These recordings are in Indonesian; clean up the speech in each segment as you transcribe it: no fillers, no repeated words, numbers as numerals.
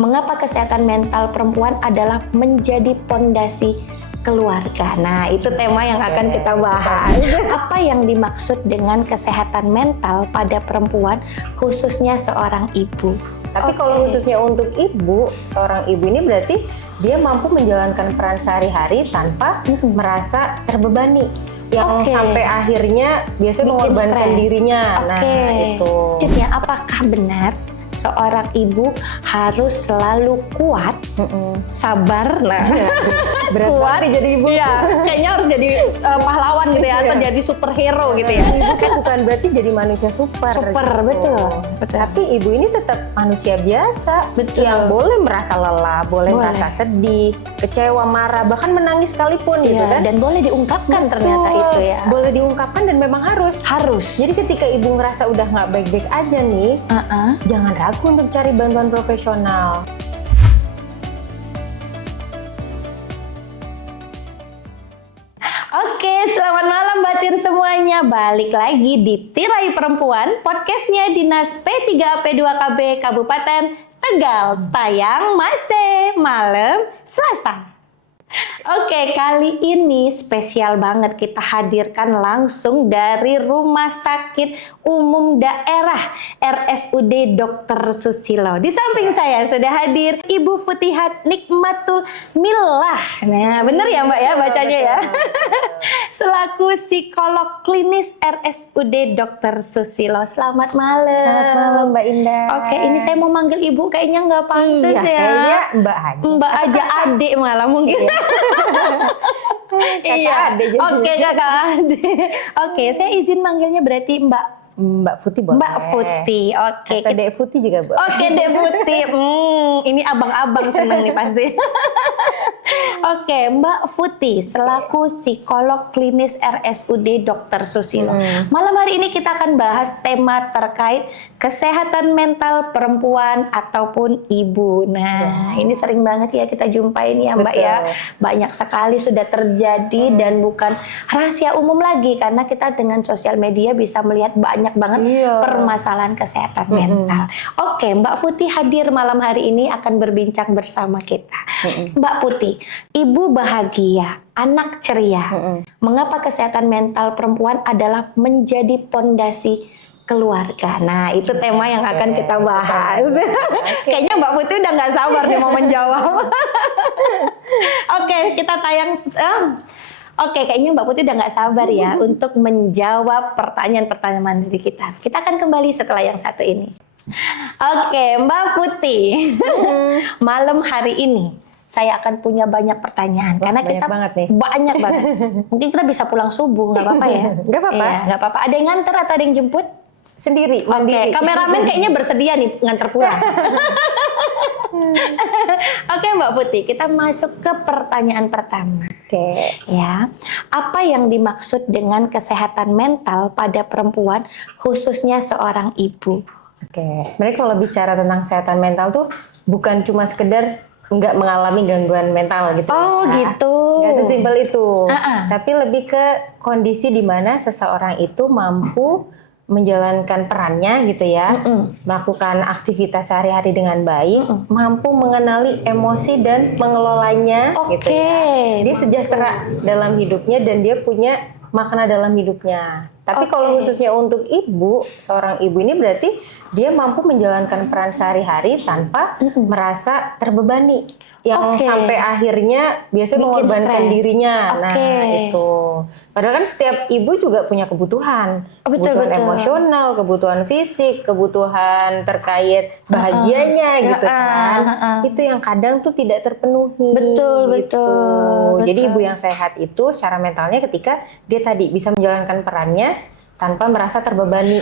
Mengapa kesehatan mental perempuan adalah menjadi pondasi keluarga? Nah, itu tema yang akan kita bahas. Apa yang dimaksud dengan kesehatan mental pada perempuan, khususnya seorang ibu? Tapi kalau khususnya untuk ibu, seorang ibu ini berarti dia mampu menjalankan peran sehari-hari tanpa merasa terbebani. Yang sampai akhirnya biasanya mengorbankan dirinya. Nah, itu. Maksudnya, apakah benar seorang ibu harus selalu kuat, sabar, berat kuat jadi ibu. Iya, kayaknya harus jadi pahlawan gitu ya, atau jadi superhero gitu ya. Ibu kan bukan berarti jadi manusia super. Betul. Tapi ibu ini tetap manusia biasa, yang boleh merasa lelah, boleh merasa sedih, kecewa, marah, bahkan menangis sekalipun gitu kan. Dan boleh diungkapkan ternyata itu ya. Boleh diungkapkan dan memang harus. Jadi ketika ibu ngerasa udah nggak baik-baik aja nih, jangan ragu untuk cari bantuan profesional. Oke, selamat malam Batir semuanya. Balik lagi di Tirai Perempuan, podcastnya Dinas P3AP2KB Kabupaten Tegal. Tayang masih malam Selasa. Oke, kali ini spesial banget kita hadirkan langsung dari Rumah Sakit Umum Daerah RSUD Dr. Susilo. Di samping saya sudah hadir Ibu Futihat Nikmatul Millah. Nah, bener ya Mbak ya bacanya ya. Selaku psikolog klinis RSUD Dr. Susilo. Selamat malam. Selamat malam Mbak Indah. Oke, ini saya mau manggil Ibu kayaknya nggak pantas ya. Kayaknya Mbak aja. Mbak aja, adik malah mungkin. Iya. Oke, kakak Ade. Oke, saya izin manggilnya berarti Mbak Futi boleh. Mbak Futi. Oke. Atau Dek Futi juga boleh. Oke, Dek Futi. Ini abang-abang seneng nih pasti. Oke, Mbak Futi selaku psikolog klinis RSUD Dr. Susilo. Malam hari ini kita akan bahas tema terkait kesehatan mental perempuan ataupun ibu. Nah, ini sering banget ya kita jumpain ya Mbak ya. Banyak sekali sudah terjadi dan bukan rahasia umum lagi karena kita dengan sosial media bisa melihat banyak banget permasalahan kesehatan mental. Oke, Mbak Futi hadir malam hari ini akan berbincang bersama kita. Mbak Futi, ibu bahagia, anak ceria. Mengapa kesehatan mental perempuan adalah menjadi pondasi keluarga? Nah, itu tema yang akan kita bahas. Kayaknya Mbak Futi udah nggak sabar nih mau menjawab. Oke, kita tayang. Oke, kayaknya Mbak Putih udah nggak sabar ya untuk menjawab pertanyaan-pertanyaan dari kita. Kita akan kembali setelah yang satu ini. Oke, Mbak Putih, malam hari ini saya akan punya banyak pertanyaan. Karena kita banyak banget. Mungkin kita bisa pulang subuh, nggak apa-apa ya? Nggak apa-apa. Iya, nggak apa-apa. Ada yang nganter atau ada yang jemput? Sendiri, mandiri. Kameramen kayaknya bersedia nih nganter pulang. Oke Mbak Putih, kita masuk ke pertanyaan pertama. Ya, apa yang dimaksud dengan kesehatan mental pada perempuan, khususnya seorang ibu? Sebenarnya kalau bicara tentang kesehatan mental tuh bukan cuma sekedar nggak mengalami gangguan mental gitu. Gitu. Nggak sesimpel itu. Tapi lebih ke kondisi di mana seseorang itu mampu menjalankan perannya gitu ya, melakukan aktivitas sehari-hari dengan baik, mampu mengenali emosi dan mengelolanya gitu ya. Dia sejahtera dalam hidupnya dan dia punya makna dalam hidupnya. Tapi kalau khususnya untuk ibu, seorang ibu ini berarti dia mampu menjalankan peran sehari-hari tanpa merasa terbebani. Yang sampai akhirnya biasanya mengorbankan dirinya. Nah, itu. Padahal kan setiap ibu juga punya kebutuhan. Kebutuhan emosional, kebutuhan fisik, kebutuhan terkait bahagianya gitu kan. Itu yang kadang tuh tidak terpenuhi. Betul. Jadi ibu yang sehat itu secara mentalnya ketika dia tadi bisa menjalankan perannya tanpa merasa terbebani.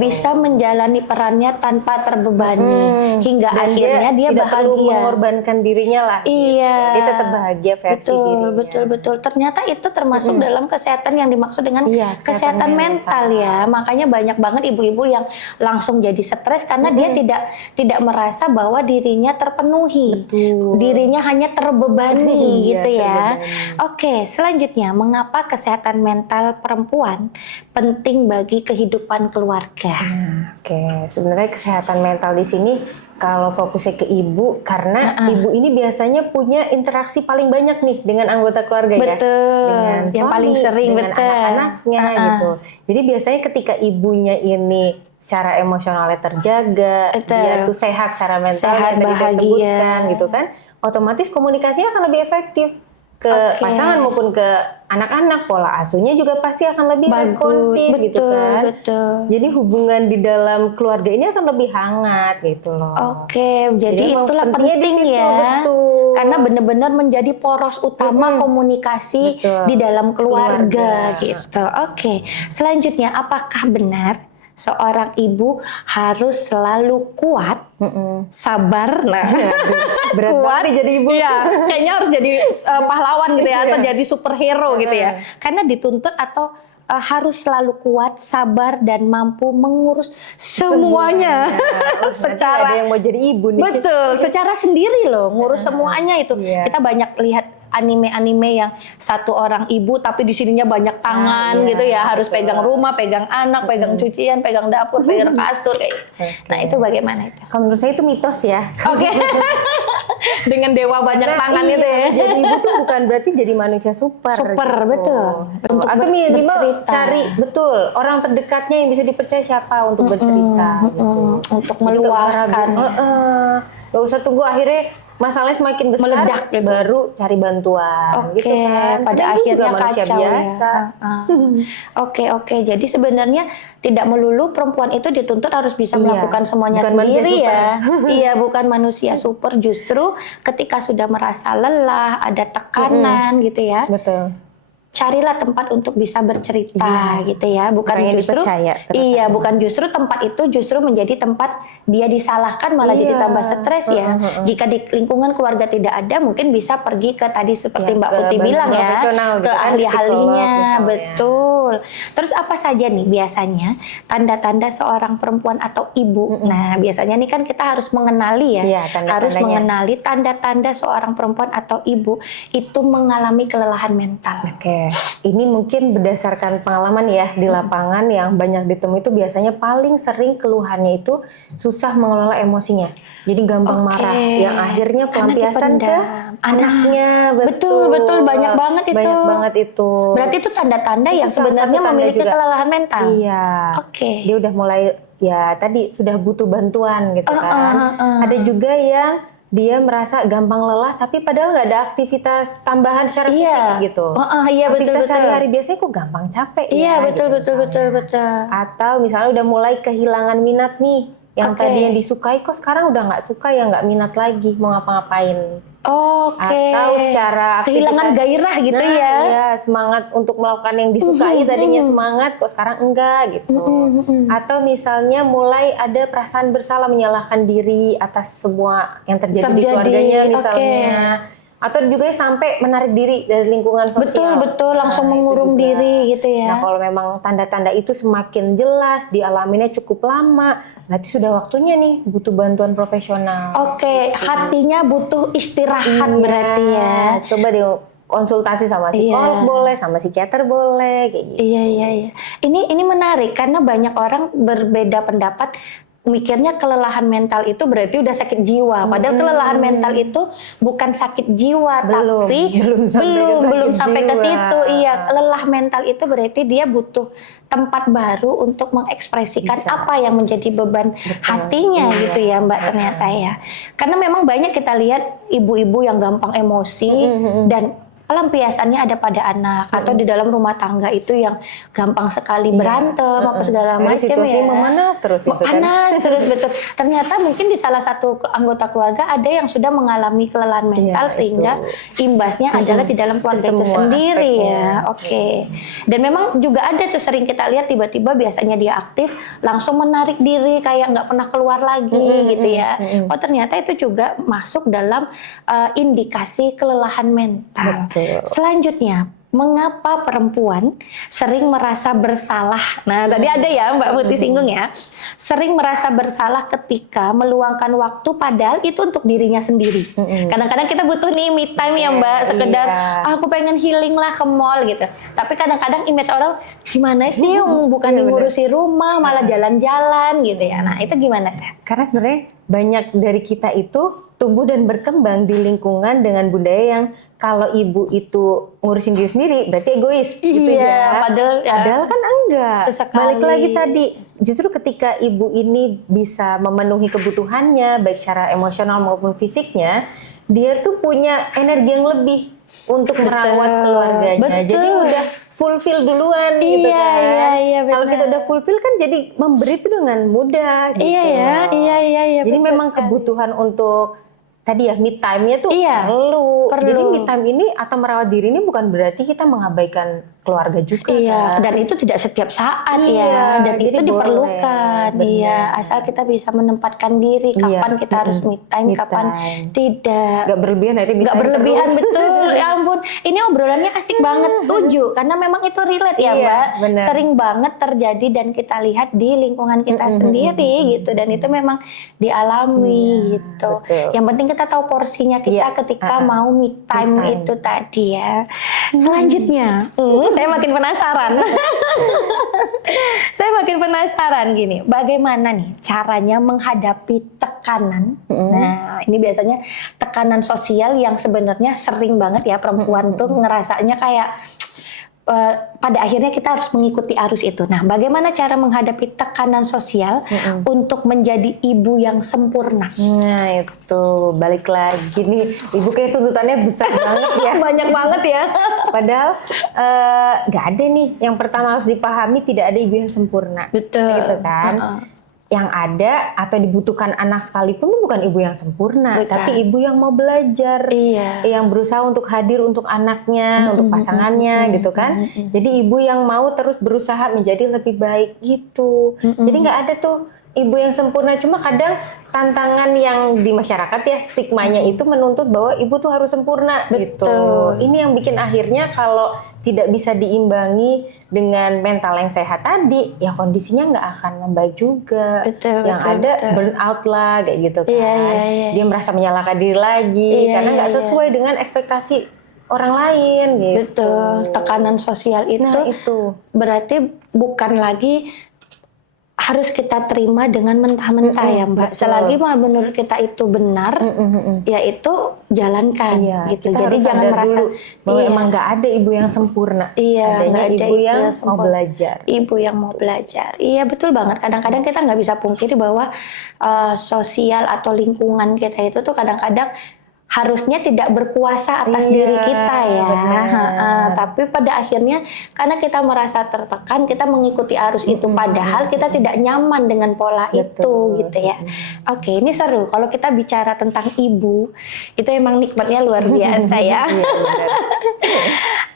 Bisa menjalani perannya tanpa terbebani hingga dan akhirnya dia tidak bahagia. Perlu mengorbankan dirinya lah. Dia tetap bahagia versi dirinya. Betul. Ternyata itu termasuk dalam kesehatan yang dimaksud dengan kesehatan mental ya. Makanya banyak banget ibu-ibu yang langsung jadi stres karena dia tidak merasa bahwa dirinya terpenuhi. Dirinya hanya terbebani gitu ya. Selanjutnya, mengapa kesehatan mental perempuan penting bagi kehidupan keluarga? Sebenarnya kesehatan mental di sini kalau fokusnya ke ibu, karena ibu ini biasanya punya interaksi paling banyak nih dengan anggota keluarga ya. Betul. Dengan Yang suami, paling sering, dengan betul. anak-anaknya gitu. Jadi biasanya ketika ibunya ini secara emosionalnya terjaga, Betul. dia tuh sehat secara mental, Sehat, yang tadi saya bahagia. sebutkan gitu kan, otomatis komunikasinya akan lebih efektif ke pasangan maupun ke anak-anak. Pola asuhnya juga pasti akan lebih responsif Betul, gitu kan. betul. Jadi hubungan di dalam keluarga ini akan lebih hangat gitu loh. Oke, jadi emang itulah pentingnya di penting situ, ya. betul. Karena benar-benar menjadi poros utama komunikasi Betul. di dalam keluarga Keluarga. gitu. Oke, selanjutnya apakah benar seorang ibu harus selalu kuat, sabar, Berat banget nih jadi ibu. Iya, kayaknya harus jadi pahlawan gitu ya, atau jadi superhero gitu ya. Karena dituntut atau harus selalu kuat, sabar, dan mampu mengurus semuanya. Secara ada yang mau jadi ibu nih. Betul, secara sendiri loh, ngurus semuanya itu. Iya. Kita banyak lihat anime-anime yang satu orang ibu tapi di sininya banyak tangan iya, gitu ya, harus betul. pegang rumah, pegang anak, pegang cucian, pegang dapur, pegang kasur kayak. Nah, itu bagaimana itu? Kalau menurut saya itu mitos ya. Oke. Dengan dewa banyak tangan itu ya. Jadi ibu tuh bukan berarti jadi manusia super. Super, gitu. betul. Untuk Atau minimal bercerita. cari betul orang terdekatnya yang bisa dipercaya siapa untuk bercerita. Gitu. Untuk Jadi nggak usah meluahkan. ragu. Nggak usah tunggu akhirnya masalahnya semakin besar, Meledak gitu. baru cari bantuan. Oke, gitu kan. pada Karena ibu juga akhirnya manusia kacau biasa. ya. Oke. Jadi sebenarnya tidak melulu perempuan itu dituntut harus bisa Iya, melakukan semuanya bukan manusia sendiri super. ya. Iya, bukan manusia super. Justru ketika sudah merasa lelah, ada tekanan gitu ya. Betul. Carilah tempat untuk bisa bercerita gitu ya, bukan Orang yang justru dipercaya, terutama. iya, bukan justru tempat itu justru menjadi tempat dia disalahkan malah jadi tambah stres ya. Jika di lingkungan keluarga tidak ada, mungkin bisa pergi ke tadi seperti Ya, Mbak ke Putih bilang ya, profesional ke gitu kan, ahli-ahlinya, psikolog misalnya. betul. Terus apa saja nih biasanya tanda-tanda seorang perempuan atau ibu? Nah, biasanya nih kan kita harus mengenali ya, Iya, harus tanda-tandanya. mengenali tanda-tanda seorang perempuan atau ibu itu mengalami kelelahan mental. Oke, ini mungkin berdasarkan pengalaman ya di lapangan yang banyak ditemui itu biasanya paling sering keluhannya itu susah mengelola emosinya. Jadi gampang Oke. marah, yang akhirnya Karena pelampiasan ke dipendam. anaknya. Betul, banyak banget itu. Banyak banget itu. Berarti itu tanda-tanda Itu yang salah sebenarnya satu tanda memiliki juga. kelelahan mental. Iya. Oke. Dia udah mulai ya tadi sudah butuh bantuan gitu kan. Ada juga yang dia merasa gampang lelah tapi padahal nggak ada aktivitas tambahan secara fisik gitu. Iya, Aktivitas betul. sehari-hari biasanya kok gampang capek Iya, ya. betul, gitu misalnya. Atau misalnya udah mulai kehilangan minat nih. Yang Oke. tadinya disukai kok sekarang udah nggak suka ya, nggak minat lagi mau ngapa-ngapain. Oke. Atau secara kehilangan aktivitas- gairah gitu Nah, ya. iya, semangat untuk melakukan yang disukai tadinya semangat kok sekarang enggak gitu. Atau misalnya mulai ada perasaan bersalah, menyalahkan diri atas semua yang terjadi di keluarganya misalnya. Atau juga sampai menarik diri dari lingkungan sosial. Betul, langsung Nah, itu mengurung juga. diri gitu ya. Nah, kalau memang tanda-tanda itu semakin jelas, dialaminya cukup lama, berarti sudah waktunya nih butuh bantuan profesional. Oke, hatinya butuh istirahat Iya, berarti ya. Coba deh konsultasi sama psikolog boleh, sama psikiater boleh, kayak gitu. Iya. Ini menarik karena banyak orang berbeda pendapat. Mikirnya kelelahan mental itu berarti udah sakit jiwa. Padahal kelelahan mental itu bukan sakit jiwa, tapi belum sampai ke jiwa. situ. Iya, lelah mental itu berarti dia butuh tempat baru untuk mengekspresikan apa yang menjadi beban hatinya gitu ya, Mbak, ternyata ya. Karena memang banyak kita lihat ibu-ibu yang gampang emosi dan pelampiasannya ada pada anak atau di dalam rumah tangga itu yang gampang sekali berantem apa segala macam ya. Situasi memanas terus itu kan. Panas terus betul. Ternyata mungkin di salah satu anggota keluarga ada yang sudah mengalami kelelahan mental sehingga imbasnya adalah di dalam keluarga itu Semua sendiri aspeknya. ya. Oke. Dan memang juga ada tuh sering kita lihat tiba-tiba biasanya dia aktif langsung menarik diri kayak nggak pernah keluar lagi gitu ya. Oh ternyata itu juga masuk dalam indikasi kelelahan mental. Betul. Selanjutnya, mengapa perempuan sering merasa bersalah. Nah, tadi ada ya Mbak Putih singgung ya. Sering merasa bersalah ketika meluangkan waktu padahal itu untuk dirinya sendiri. Kadang-kadang kita butuh nih me time ya Mbak, sekedar aku pengen healing lah ke mall gitu. Tapi kadang-kadang image orang gimana sih bukan ngurusi rumah malah jalan-jalan gitu ya. Nah, itu gimana Teh? Karena sebenarnya banyak dari kita itu tumbuh dan berkembang di lingkungan dengan budaya yang kalau ibu itu ngurusin diri sendiri berarti egois gitu ya. Padahal kan enggak. Sesekali. Balik lagi tadi, justru ketika ibu ini bisa memenuhi kebutuhannya baik secara emosional maupun fisiknya, dia tuh punya energi yang lebih untuk merawat keluarganya. Jadi udah fulfill duluan gitu kan. Iya, kalau kita udah fulfill kan jadi memberi itu dengan mudah gitu. Iya. Jadi memang kebutuhan untuk tadi ya me time-nya tuh perlu. Jadi me time ini atau merawat diri ini bukan berarti kita mengabaikan keluarga juga. Iya, dan itu tidak setiap saat ya, dan itu diperlukan. Iya, asal kita bisa menempatkan diri kapan kita harus me time, kapan tidak. Gak berlebihan dari me time. Gak berlebihan betul. Ya ampun, ini obrolannya asik banget, setuju. Karena memang itu relate ya Mbak. Bener. Sering banget terjadi dan kita lihat di lingkungan kita sendiri gitu, dan itu memang dialami gitu. Betul. Yang penting kita tahu porsinya kita ketika mau me time itu tadi ya. Selanjutnya, saya makin penasaran. Saya makin penasaran gini, bagaimana nih caranya menghadapi tekanan? Nah, ini biasanya tekanan sosial yang sebenarnya sering banget ya perempuan tuh ngerasanya kayak pada akhirnya kita harus mengikuti arus itu. Nah, bagaimana cara menghadapi tekanan sosial untuk menjadi ibu yang sempurna? Nah, itu balik lagi nih, ibu kayak tuntutannya besar banget ya. Banyak banget ya. Padahal nggak ada nih. Yang pertama harus dipahami, tidak ada ibu yang sempurna. Betul. Gitu kan. Yang ada atau dibutuhkan anak sekalipun itu bukan ibu yang sempurna, tapi ibu yang mau belajar, yang berusaha untuk hadir untuk anaknya, untuk pasangannya, gitu kan. Jadi ibu yang mau terus berusaha menjadi lebih baik gitu. Jadi nggak ada tuh ibu yang sempurna, cuma kadang tantangan yang di masyarakat ya, stigmanya itu menuntut bahwa ibu tuh harus sempurna. Betul. Gitu. Ini yang bikin akhirnya kalau tidak bisa diimbangi dengan mental yang sehat tadi, ya kondisinya nggak akan membaik juga. Yang ada burn out lah kayak gitu kan. Dia merasa menyalahkan diri lagi karena nggak sesuai dengan ekspektasi orang lain gitu. Betul. Tekanan sosial itu berarti bukan lagi harus kita terima dengan mentah-mentah ya Mbak. Selagi menurut kita itu benar, ya itu jalankan gitu. Kita jadi jangan merasa bahwa emang nggak ada ibu yang sempurna. Nggak ada ibu yang mau belajar. Ibu yang mau belajar. Iya betul banget. Kadang-kadang kita nggak bisa pungkiri bahwa sosial atau lingkungan kita itu tuh kadang-kadang harusnya tidak berkuasa atas diri kita ya. Tapi pada akhirnya karena kita merasa tertekan, kita mengikuti arus itu padahal kita tidak nyaman dengan pola itu gitu ya. Oke, ini seru. Kalau kita bicara tentang ibu, itu emang nikmatnya luar biasa ya.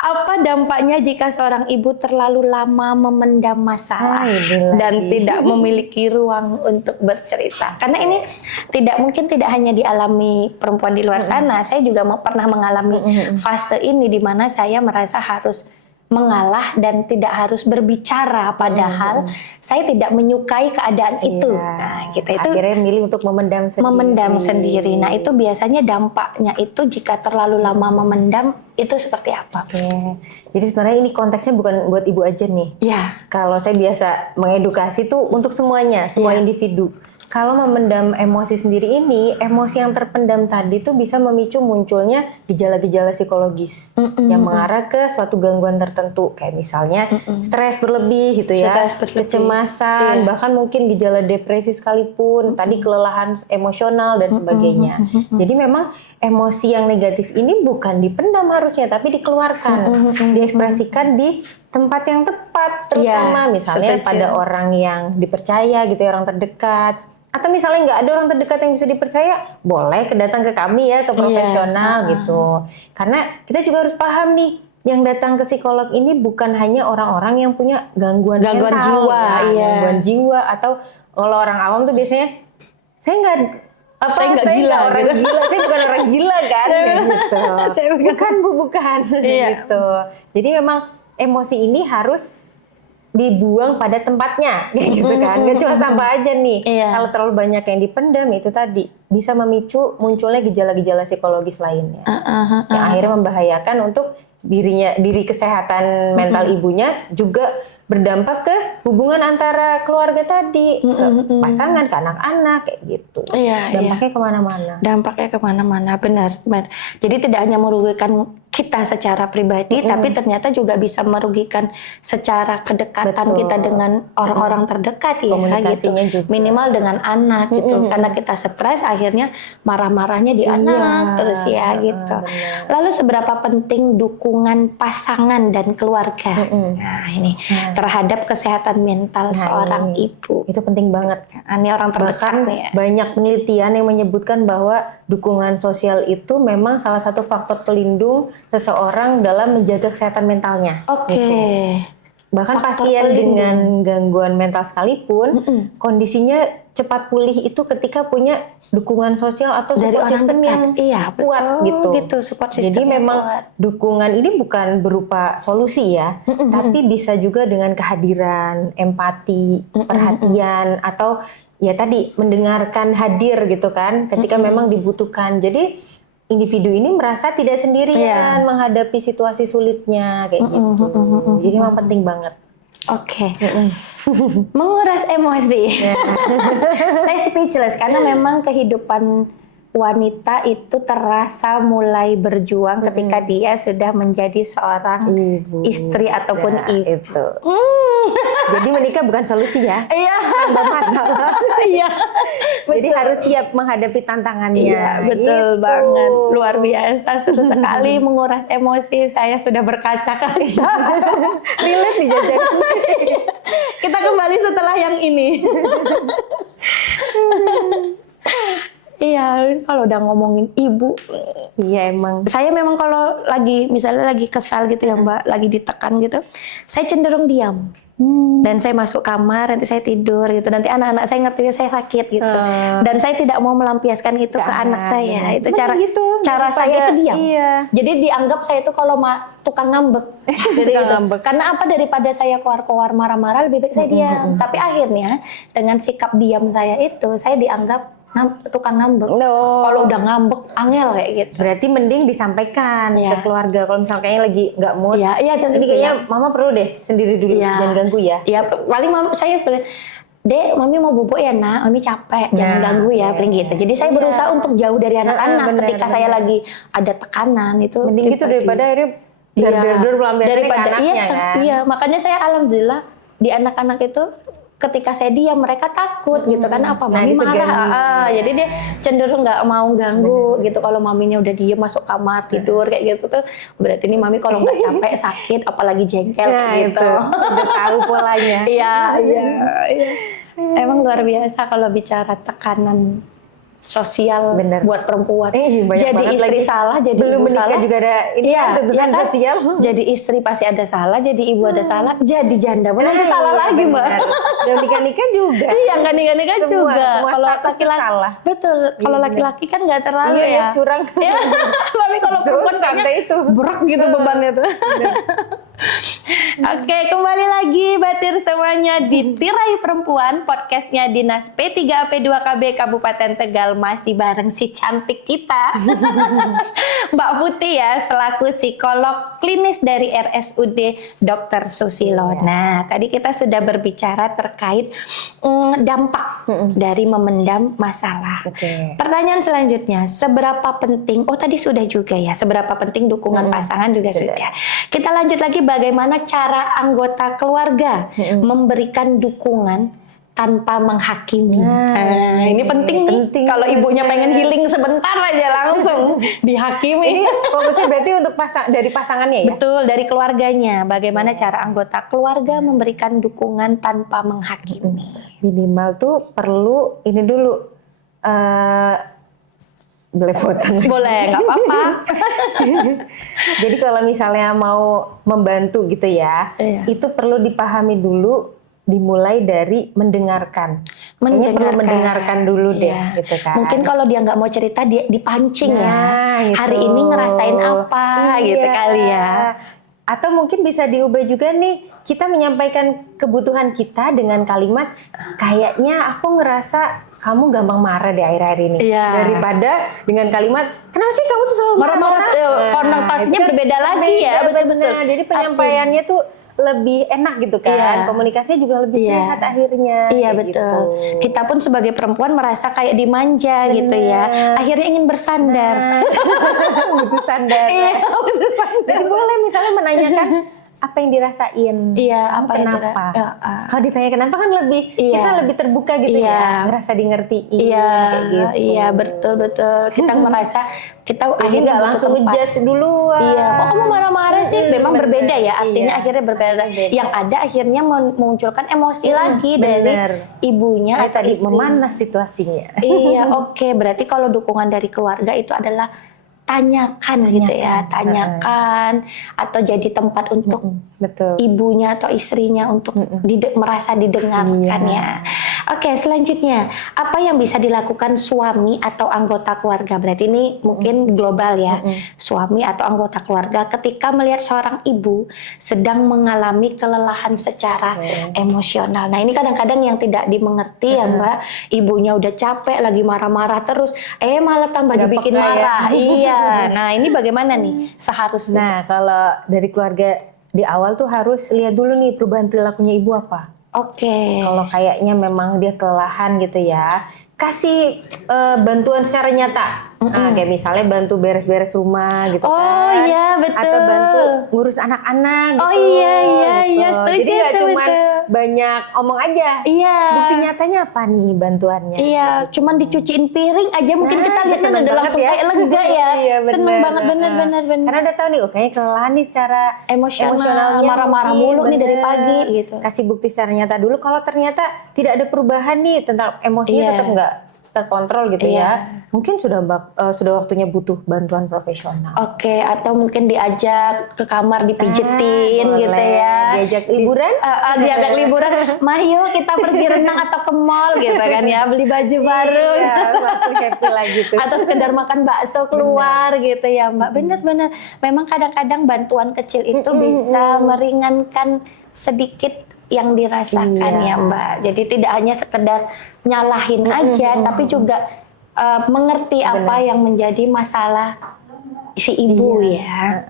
Apa dampaknya jika seorang ibu terlalu lama memendam masalah dan tidak memiliki ruang untuk bercerita? Karena ini mungkin tidak hanya dialami perempuan di luar sana. Saya juga pernah mengalami fase ini di mana saya merasa harus mengalah dan tidak harus berbicara, padahal saya tidak menyukai keadaan itu. Nah, kita itu akhirnya milih untuk memendam sendiri. Nah, itu biasanya dampaknya itu jika terlalu lama memendam itu seperti apa? Jadi sebenarnya ini konteksnya bukan buat ibu aja nih. Kalau saya biasa mengedukasi tuh untuk semuanya, semua individu. Kalau memendam emosi sendiri ini, emosi yang terpendam tadi tuh bisa memicu munculnya gejala-gejala psikologis yang mengarah ke suatu gangguan tertentu, kayak misalnya stres berlebih gitu ya, kecemasan, bahkan mungkin gejala depresi sekalipun, tadi kelelahan emosional dan sebagainya. Jadi memang emosi yang negatif ini bukan dipendam harusnya, tapi dikeluarkan, diekspresikan di tempat yang tepat, terutama misalnya pada orang yang dipercaya gitu ya, orang terdekat. Atau misalnya nggak ada orang terdekat yang bisa dipercaya, boleh datang ke kami ya, ke profesional gitu. Karena kita juga harus paham nih, yang datang ke psikolog ini bukan hanya orang-orang yang punya gangguan mental, jiwa, gangguan jiwa, atau kalau orang awam tuh biasanya saya nggak Apa, saya nggak gila orang gitu. gila, saya bukan orang gila kan, kayak gitu. Saya Bukan Bu, bukan. Iya. Gitu. Jadi memang emosi ini harus dibuang pada tempatnya, kayak gitu kan. Nggak cuma sampah aja nih. Iya. Kalau terlalu banyak yang dipendam, itu tadi bisa memicu munculnya gejala-gejala psikologis lainnya, yang akhirnya membahayakan untuk diri kesehatan mental ibunya, juga berdampak ke hubungan antara keluarga tadi, ke pasangan, ke anak-anak, kayak gitu. Iya, Dampaknya kemana-mana. Dampaknya kemana-mana, benar. Jadi tidak hanya merugikan kita secara pribadi, tapi ternyata juga bisa merugikan secara kedekatan kita dengan orang-orang terdekat ya, Komunikasinya gitu. juga. Minimal dengan anak gitu, karena kita stres akhirnya marah-marahnya di anak terus ya gitu. Lalu seberapa penting dukungan pasangan dan keluarga? Nah ini terhadap kesehatan mental seorang ibu. Itu penting banget. Ini orang terdekat Bahkan nih ya. banyak penelitian yang menyebutkan bahwa dukungan sosial itu memang salah satu faktor pelindung seseorang dalam menjaga kesehatan mentalnya. Oke. Gitu. Bahkan Faktor pasien pelindung. dengan gangguan mental sekalipun kondisinya cepat pulih itu ketika punya dukungan sosial atau Dari support orang system dekat. yang Iya, kuat betul, gitu. support system Jadi yang memang kuat. dukungan ini bukan berupa solusi ya, tapi bisa juga dengan kehadiran, empati, perhatian, atau ya tadi mendengarkan, hadir gitu kan ketika memang dibutuhkan. Jadi individu ini merasa tidak sendirian menghadapi situasi sulitnya kayak gitu. Jadi memang penting banget. Oke. Menguras emosi. Saya speechless karena memang kehidupan wanita itu terasa mulai berjuang ketika dia sudah menjadi seorang istri ataupun ibu. Itu. Jadi menikah bukan solusi ya. Iya. Tambah masalah. Iya. Jadi harus siap menghadapi tantangannya. Iya, betul Gitu. banget. Luar biasa, seru sekali menguras emosi. Saya sudah berkaca-kaca. Relate nih jadi. Kita kembali setelah yang ini. Iya, kalau udah ngomongin ibu, Iya emang. saya memang kalau misalnya lagi kesal gitu ya Mbak, lagi ditekan gitu, saya cenderung diam. Dan saya masuk kamar, nanti saya tidur gitu. Nanti anak-anak saya ngertinya saya sakit gitu. Dan saya tidak mau melampiaskan itu ke anak saya. Itu cara cara saya itu diam. Iya. Jadi dianggap saya itu kalau tukang ngambek. Jadi gitu. Karena apa, daripada saya keluar-keluar marah-marah, lebih baik saya diam. Tapi akhirnya dengan sikap diam saya itu, saya dianggap tukang ngambek. Kalau udah ngambek, angel kayak gitu. Berarti mending disampaikan ke keluarga. Kalau misalnya kayaknya lagi nggak mood. Iya, Jadi kayaknya mama perlu deh sendiri dulu, jangan ganggu ya. Iya, paling saya Dek, mami mau bubuk ya nak, mami capek, jangan ganggu ya, paling gitu. Jadi saya berusaha untuk jauh dari anak-anak ketika saya lagi ada tekanan itu. Mending gitu daripada akhirnya daripada iya, makanya saya alhamdulillah di anak-anak itu ketika saya diam mereka takut gitu kan, apa mami marah. Jadi dia cenderung nggak mau ganggu gitu. Kalau maminya udah diem masuk kamar tidur kayak gitu tuh berarti ini mami kalau nggak capek sakit apalagi jengkel kayak gitu. Udah tahu polanya. Iya. Emang luar biasa kalau bicara tekanan sosial buat perempuan. Jadi istri salah, jadi belum ibu menikah salah. juga ada ini tuntutan kan? sosial. Jadi istri pasti ada salah, jadi ibu ada salah, jadi janda pun nanti salah lagi Mbak. Dan nikah-nikah juga. Iya, nggak nikah-nikah juga. Kalau laki-laki salah. Betul. Kalau laki-laki kan nggak terlalu ya. Curang. Ya. Tapi kalau perempuan kayaknya itu berat gitu bebannya tuh. Oke, kembali lagi Batir semuanya di Tirai Perempuan, podcastnya Dinas P3AP2KB Kabupaten Tegal, masih bareng si cantik kita Mbak Putih ya, selaku psikolog klinis dari RSUD Dr. Susilo. Nah, tadi kita sudah berbicara terkait dampak dari memendam masalah. Pertanyaan selanjutnya, seberapa penting, tadi sudah juga ya, seberapa penting dukungan pasangan juga sudah. Kita lanjut lagi, bagaimana cara anggota keluarga memberikan dukungan tanpa menghakimi. Ini penting nih. Kalau ibunya pengen healing sebentar aja langsung dihakimi. Ini fokusnya berarti untuk dari pasangannya ya? Betul, dari keluarganya. Bagaimana cara anggota keluarga memberikan dukungan tanpa menghakimi. Minimal tuh perlu ini dulu. Belepotan. Boleh, nggak apa-apa. Jadi kalau misalnya mau membantu gitu ya, itu perlu dipahami dulu, dimulai dari mendengarkan. kayaknya perlu mendengarkan dulu deh, Iya. gitu kan. Mungkin kalau dia nggak mau cerita, dia dipancing ya. Gitu. Hari ini ngerasain apa, gitu kali ya. Atau mungkin bisa diubah juga nih, kita menyampaikan kebutuhan kita dengan kalimat, kayaknya aku ngerasa kamu gampang marah deh akhir-akhir ini. Iya. Daripada dengan kalimat, kenapa sih kamu tuh selalu marah-marah? Konotasinya itu kan berbeda lagi ya, betul-betul. Jadi penyampaiannya tuh lebih enak gitu kan. Iya. Komunikasinya juga lebih Iya. sehat akhirnya. Iya kayak betul. gitu. Kita pun sebagai perempuan merasa kayak dimanja gitu ya. Akhirnya ingin bersandar. Butuh sandar. Iya, butuh sandar. Jadi boleh misalnya menanyakan apa yang dirasain. Iya, Kamu apa yang kenapa? dira- Kalau ditanya kenapa kan lebih Iya. kita lebih terbuka gitu Iya. ya, ngerasa di ngertiin Iya, kayak gitu. iya betul. Kita merasa kita Jadi akhirnya nggak butuh langsung tempat. ngejudge duluan. Iya, kok kamu marah-marah sih? Memang bener. berbeda ya, artinya Iya. akhirnya berbeda. Berbeda. Yang ada akhirnya memunculkan emosi lagi dari bener. ibunya Kayak atau tadi istri. memanas situasinya. Iya, oke. Berarti kalau dukungan dari keluarga itu adalah tanyakan gitu ya, tanyakan atau jadi tempat untuk Betul. ibunya atau istrinya untuk merasa didengarkan ya. Oke, selanjutnya apa yang bisa dilakukan suami atau anggota keluarga? Berarti ini mungkin global ya. Suami atau anggota keluarga ketika melihat seorang ibu sedang mengalami kelelahan secara emosional. Nah, ini kadang-kadang yang tidak dimengerti ya, Mbak. Ibunya udah capek, lagi marah-marah terus, malah tambah Nggak dibikin peka ya. marah. Iya. Nah, ini bagaimana nih seharusnya? Nah, kalau dari keluarga di awal tuh harus lihat dulu nih perubahan perilakunya ibu apa. Oke. Kalau kayaknya memang dia kelelahan gitu ya, kasih bantuan secara nyata. Nah, kayak misalnya bantu beres-beres rumah gitu Oh, kan. iya, betul. Atau bantu ngurus anak-anak gitu. Oh, iya, gitu. setuju Jadi nggak tuh, cuma betul. banyak omong aja. Iya. Bukti nyatanya apa nih bantuannya? Iya, cuman dicuciin piring aja mungkin Nah, kita dia lihatnya seneng udah banget langsung ya. kayak lega ya. Iya, Seneng banget, bener. Karena udah tahu nih, kayaknya kelelahan nih secara Emosionalnya marah-marah mungkin, mulu nih dari bener. pagi gitu. Kasih bukti secara nyata dulu. Kalau ternyata tidak ada perubahan nih tentang emosinya, Iya. tetap nggak terkontrol gitu Iya. ya. Mungkin sudah waktunya butuh bantuan profesional. Oke, atau mungkin diajak ke kamar dipijetin boleh. gitu ya. Diajak liburan? Diajak liburan. Mayu kita pergi renang atau ke mall gitu kan ya, beli baju baru. Iya, langsung happy lagi tuh. Atau sekedar makan bakso keluar gitu ya Mbak. Bener-bener. Memang kadang-kadang bantuan kecil itu bisa meringankan sedikit yang dirasakan ya Mbak. Jadi tidak hanya sekedar nyalahin aja, tapi juga mengerti apa yang menjadi masalah si ibu ya.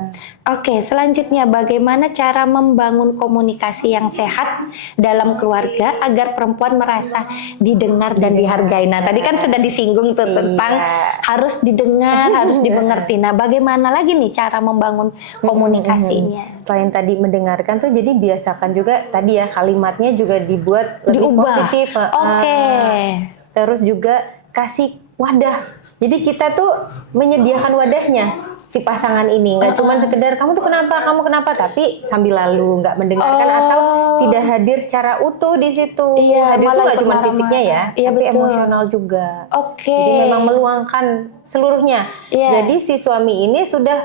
Oke, selanjutnya bagaimana cara membangun komunikasi yang sehat dalam keluarga agar perempuan merasa didengar dan dihargai. Nah, tadi kan sudah disinggung tuh tentang harus didengar, harus dimengerti. Nah, bagaimana lagi nih cara membangun komunikasinya? Selain tadi mendengarkan tuh, jadi biasakan juga tadi ya kalimatnya juga dibuat lebih Diubah. positif. Oke. Terus juga kasih wadah. Jadi kita tuh menyediakan wadahnya si pasangan ini, nggak cuma sekedar kamu kenapa, tapi sambil lalu nggak mendengarkan atau tidak hadir secara utuh di situ. Iya, Hadir tuh malah nggak ikut cuma marah-marah. fisiknya ya, Iya, tapi betul. emosional juga. Oke. Jadi memang meluangkan seluruhnya. Iya. Jadi si suami ini sudah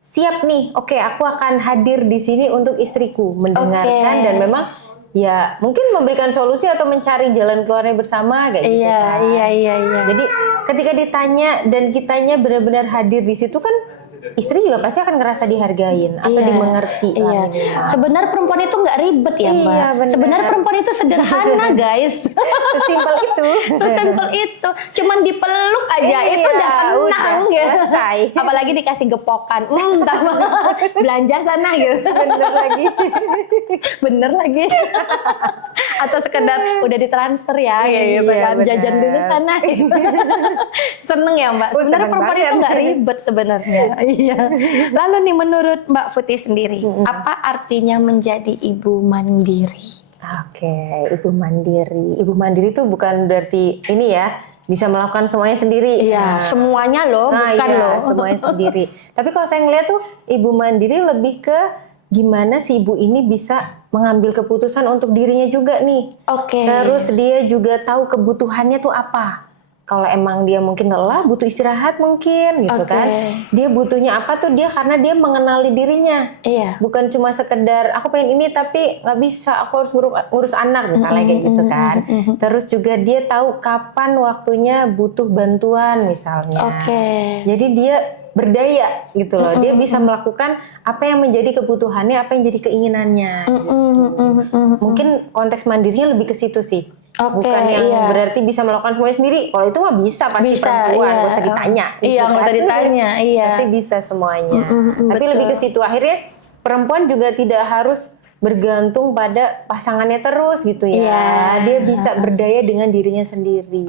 siap nih, oke aku akan hadir di sini untuk istriku, mendengarkan Oke. dan memang ya mungkin memberikan solusi atau mencari jalan keluarnya bersama kayak gitu kan. Iya. Jadi ketika ditanya dan kitanya benar-benar hadir di situ kan istri juga pasti akan ngerasa dihargain atau dimengerti lah minimal. Sebenarnya perempuan itu nggak ribet ya Mbak. Iya, benar. Sebenarnya perempuan itu sederhana guys. Sesimpel itu. Sesimpel itu. Cuman dipeluk aja Iya, itu udah tenang udah, gitu. selesai. Apalagi dikasih gepokan. Tambah belanja sana gitu. Bener lagi. Bener lagi. Atau sekedar udah ditransfer ya gitu Iya, kan. benar. Jajan dulu sana. Seneng ya Mbak. Sebenarnya seneng perempuan itu banget. nggak ribet sebenarnya. Iya. Lalu nih menurut Mbak Futi sendiri, apa artinya menjadi ibu mandiri? Oke, ibu mandiri. Ibu mandiri itu bukan berarti ini ya bisa melakukan semuanya sendiri. Iya, semuanya loh, bukan iya, loh. semuanya sendiri. Tapi kalau saya ngeliat tuh ibu mandiri lebih ke gimana si ibu ini bisa mengambil keputusan untuk dirinya juga nih. Oke. Terus dia juga tahu kebutuhannya tuh apa. kalau emang dia mungkin lelah, butuh istirahat mungkin gitu kan. Dia butuhnya apa tuh, dia karena dia mengenali dirinya. Iya. Bukan cuma sekedar aku pengen ini tapi nggak bisa, aku harus ngurus anak misalnya kayak gitu kan. Terus juga dia tahu kapan waktunya butuh bantuan misalnya. Jadi dia berdaya gitu loh. Dia bisa melakukan apa yang menjadi kebutuhannya, apa yang jadi keinginannya. Gitu. Mungkin konteks mandirinya lebih ke situ sih. Bukan yang berarti bisa melakukan semuanya sendiri. Kalau itu mah bisa pasti perempuan, nggak usah ditanya. Iya, nggak usah ditanya. Iya. Pasti bisa semuanya. Tapi lebih ke situ. Akhirnya perempuan juga tidak harus bergantung pada pasangannya terus gitu ya. Dia bisa berdaya dengan dirinya sendiri.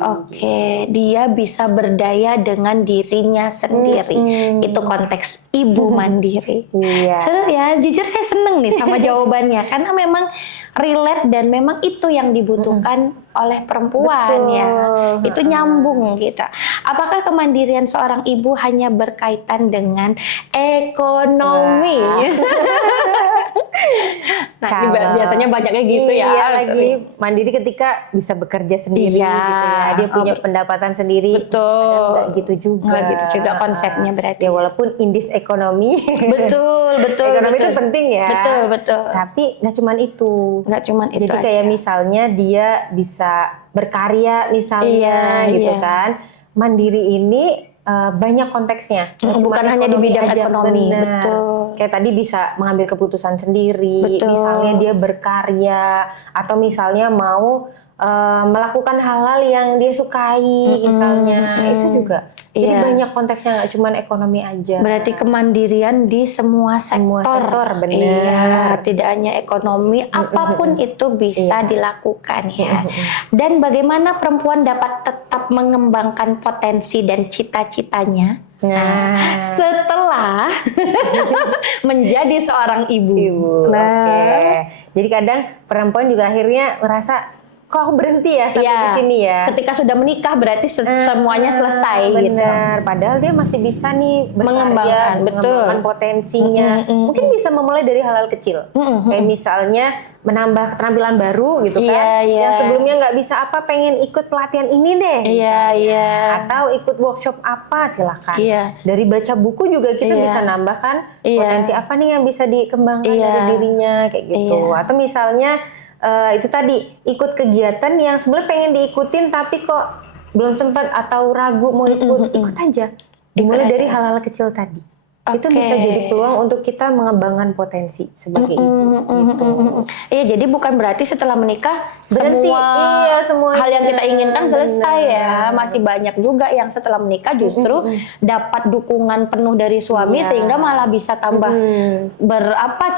Dia bisa berdaya dengan dirinya sendiri. Itu konteks ibu mandiri. Seru ya, jujur saya seneng nih sama jawabannya karena memang relate dan memang itu yang dibutuhkan oleh perempuan ya. Itu nyambung gitu. Apakah kemandirian seorang ibu hanya berkaitan dengan ekonomi? Nah, ini biasanya banyaknya gitu ya. Iya, lagi mandiri ketika bisa bekerja sendiri gitu ya. Dia punya pendapatan sendiri. Betul. Nggak gitu juga. Nggak gitu juga konsepnya berarti. Ya walaupun in this ekonomi. Betul. Ekonomi itu penting ya. Betul. Tapi nggak cuman itu. Nggak cuman itu. Jadi kayak misalnya dia bisa berkarya misalnya gitu kan. Mandiri ini banyak konteksnya. Bukan hanya di bidang ekonomi. Betul. Kayak tadi bisa mengambil keputusan sendiri. Misalnya dia berkarya atau misalnya mau melakukan hal-hal yang dia sukai misalnya. Itu juga. Jadi banyak konteksnya, nggak cuma ekonomi aja. Berarti kemandirian di semua sektor. Benar. Iya, tidak hanya ekonomi, apapun itu bisa dilakukan ya. Dan bagaimana perempuan dapat tetap mengembangkan potensi dan cita-citanya setelah menjadi seorang ibu. Jadi kadang perempuan juga akhirnya merasa kok aku berhenti ya sampai di sini ya. Ketika sudah menikah berarti semuanya selesai gitu. Padahal dia masih bisa nih mengembangkan potensinya. Mungkin bisa memulai dari hal-hal kecil. Kayak misalnya menambah keterampilan baru gitu kan. Yang sebelumnya nggak bisa apa, pengen ikut pelatihan ini deh. Atau ikut workshop apa, silakan. Dari baca buku juga kita bisa nambahkan potensi apa nih yang bisa dikembangkan dari dirinya kayak gitu. Atau misalnya itu tadi ikut kegiatan yang sebenarnya pengen diikutin tapi kok belum sempat atau ragu mau ikut aja. Dimulai dari hal-hal kecil tadi. Itu bisa jadi peluang untuk kita mengembangkan potensi sebagai ibu. Iya, jadi bukan berarti setelah menikah berhenti, semua hal yang kita inginkan selesai ya. Masih banyak juga yang setelah menikah justru dapat dukungan penuh dari suami sehingga malah bisa tambah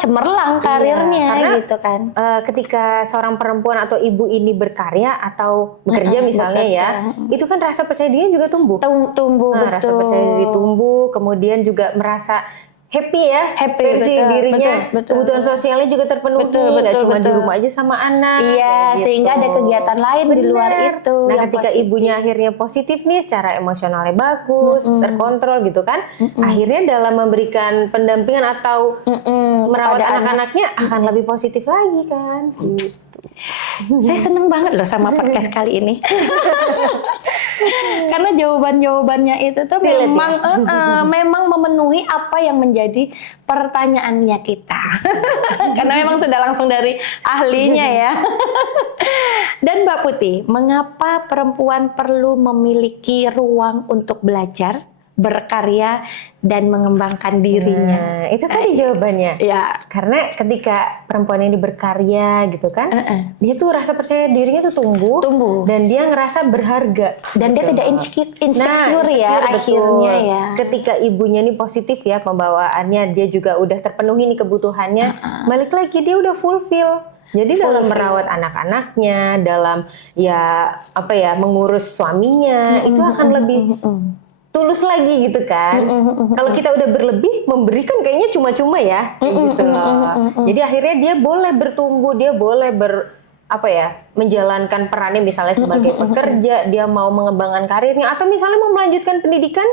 cemerlang karirnya gitu kan. Ketika seorang perempuan atau ibu ini berkarya atau bekerja misalnya itu kan rasa percaya dirinya juga tumbuh. Rasa percaya diri tumbuh, kemudian juga merasa happy versi dirinya, kebutuhan sosialnya juga terpenuhi, nggak cuma di rumah aja sama anak. Gitu. Sehingga ada kegiatan lain di luar itu. Nah, ketika ibunya akhirnya positif nih, secara emosionalnya bagus, terkontrol gitu kan, akhirnya dalam memberikan pendampingan atau merawat anak-anaknya akan lebih positif lagi kan. Gitu. Saya seneng banget loh sama podcast kali ini. Karena jawaban-jawabannya itu tuh memang memenuhi apa yang menjadi pertanyaannya kita. Karena memang sudah langsung dari ahlinya ya. Dan Mbak Putih, mengapa perempuan perlu memiliki ruang untuk belajar, berkarya, dan mengembangkan dirinya? Itu tadi jawabannya. Karena ketika perempuan ini berkarya gitu kan, dia tuh rasa percaya dirinya tuh tumbuh. Dan dia ngerasa berharga. Dan dia tidak insecure ya akhirnya ya. Ketika ibunya ini positif ya pembawaannya, dia juga udah terpenuhi nih kebutuhannya. Balik lagi dia udah fulfill. Jadi dalam merawat anak-anaknya, dalam mengurus suaminya, itu akan lebih tulus lagi gitu kan. Kalau kita udah berlebih, memberikan kayaknya cuma-cuma ya, gitu loh. Jadi akhirnya dia boleh bertumbuh, dia boleh menjalankan perannya misalnya sebagai pekerja, dia mau mengembangkan karirnya, atau misalnya mau melanjutkan pendidikan,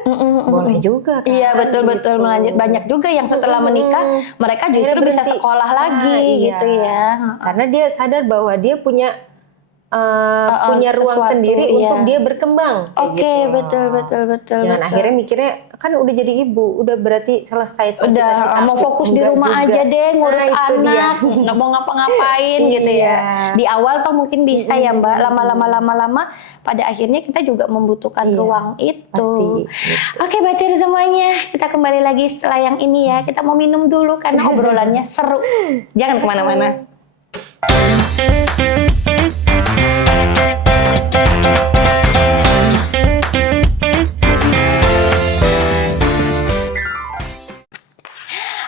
boleh juga kan. Iya, betul-betul melanjut. Banyak juga yang setelah menikah, mereka justru bisa sekolah lagi gitu ya. Karena dia sadar bahwa dia punya punya ruang sesuatu, sendiri iya. untuk dia berkembang. Oke, betul. Jangan akhirnya mikirnya kan udah jadi ibu, udah berarti selesai cita-cita Mau aku. fokus di Enggak rumah juga. aja deh, ngurus Nah, itu anak, dia. nggak mau ngapa-ngapain gitu ya. Iya. Di awal tuh mungkin bisa ya Mbak, lama-lama pada akhirnya kita juga membutuhkan Iya, ruang itu. pasti, gitu. Oke, Batir semuanya, kita kembali lagi setelah yang ini ya. Kita mau minum dulu karena obrolannya seru. Jangan kemana-mana.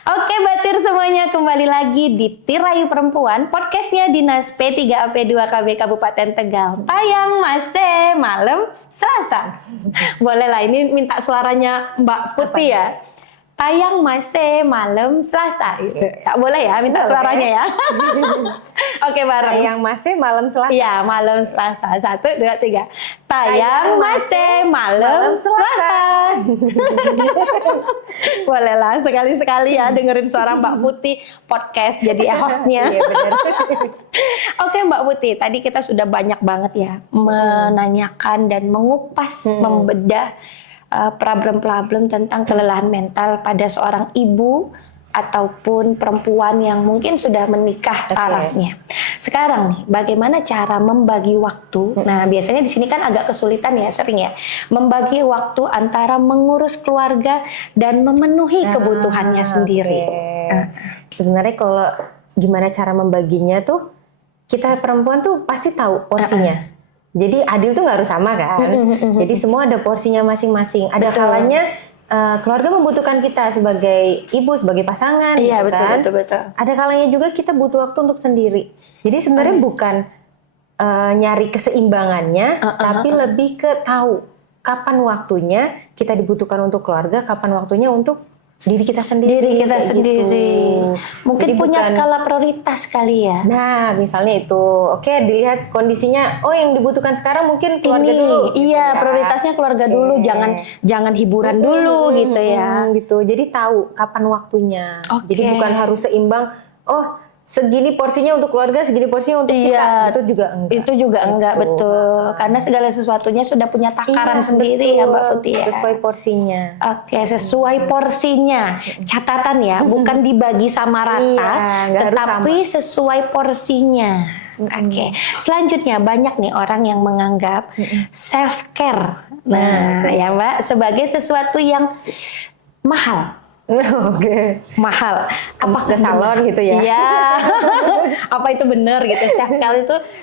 Oke Batir semuanya, kembali lagi di Tirayu Perempuan, podcastnya Dinas P3AP2KB Kabupaten Tegal. Tayang masih malam Selasa. Boleh lah, ini minta suaranya Mbak Putih ya. Tayang masih malam Selasa. Ya, boleh ya, minta suaranya ya. Oke bareng. Yang masih malam Selasa. Iya, malam Selasa. 1, 2, 3. Tayang masih malam Selasa. Boleh lah, sekali-sekali ya dengerin suara Mbak Putih podcast jadi hostnya. Iya benar. Oke Mbak Putih, tadi kita sudah banyak banget ya menanyakan dan mengupas, membedah problem-problem tentang kelelahan mental pada seorang ibu ataupun perempuan yang mungkin sudah menikah tarafnya. Sekarang nih, bagaimana cara membagi waktu? Nah, biasanya di sini kan agak kesulitan ya, sering ya, membagi waktu antara mengurus keluarga dan memenuhi kebutuhannya sendiri. Sebenarnya kalau gimana cara membaginya tuh, kita perempuan tuh pasti tahu porsinya. Jadi adil tuh nggak harus sama kan. Jadi semua ada porsinya masing-masing. Ada kalanya keluarga membutuhkan kita sebagai ibu, sebagai pasangan. Iya, gitu kan. betul. Ada kalanya juga kita butuh waktu untuk sendiri. Jadi sebenarnya bukan nyari keseimbangannya, tapi lebih ke tahu kapan waktunya kita dibutuhkan untuk keluarga, kapan waktunya untuk diri kita sendiri. Mungkin Jadi punya bukan, skala prioritas kali ya. nah, misalnya itu, oke, dilihat kondisinya. Oh, yang dibutuhkan sekarang mungkin keluarga Ini, dulu. iya, gitu kan. prioritasnya keluarga dulu, jangan hiburan dulu gitu ya. Gitu. Jadi tahu kapan waktunya. Oke. Jadi bukan harus seimbang. Oh, segini porsinya untuk keluarga, segini porsinya untuk kita. Itu juga enggak. Itu juga enggak, betul. Karena segala sesuatunya sudah punya takaran sendiri ya Mbak Putih ya. Sesuai porsinya. Oke, sesuai porsinya. Catatan ya, bukan dibagi sama rata, Iya, nggak harus tetapi sesuai porsinya. Oke, selanjutnya banyak nih orang yang menganggap self care, nah ya Mbak, sebagai sesuatu yang mahal. Oke. Mahal. Apa ke salon gitu ya? Iya. Apa itu benar gitu?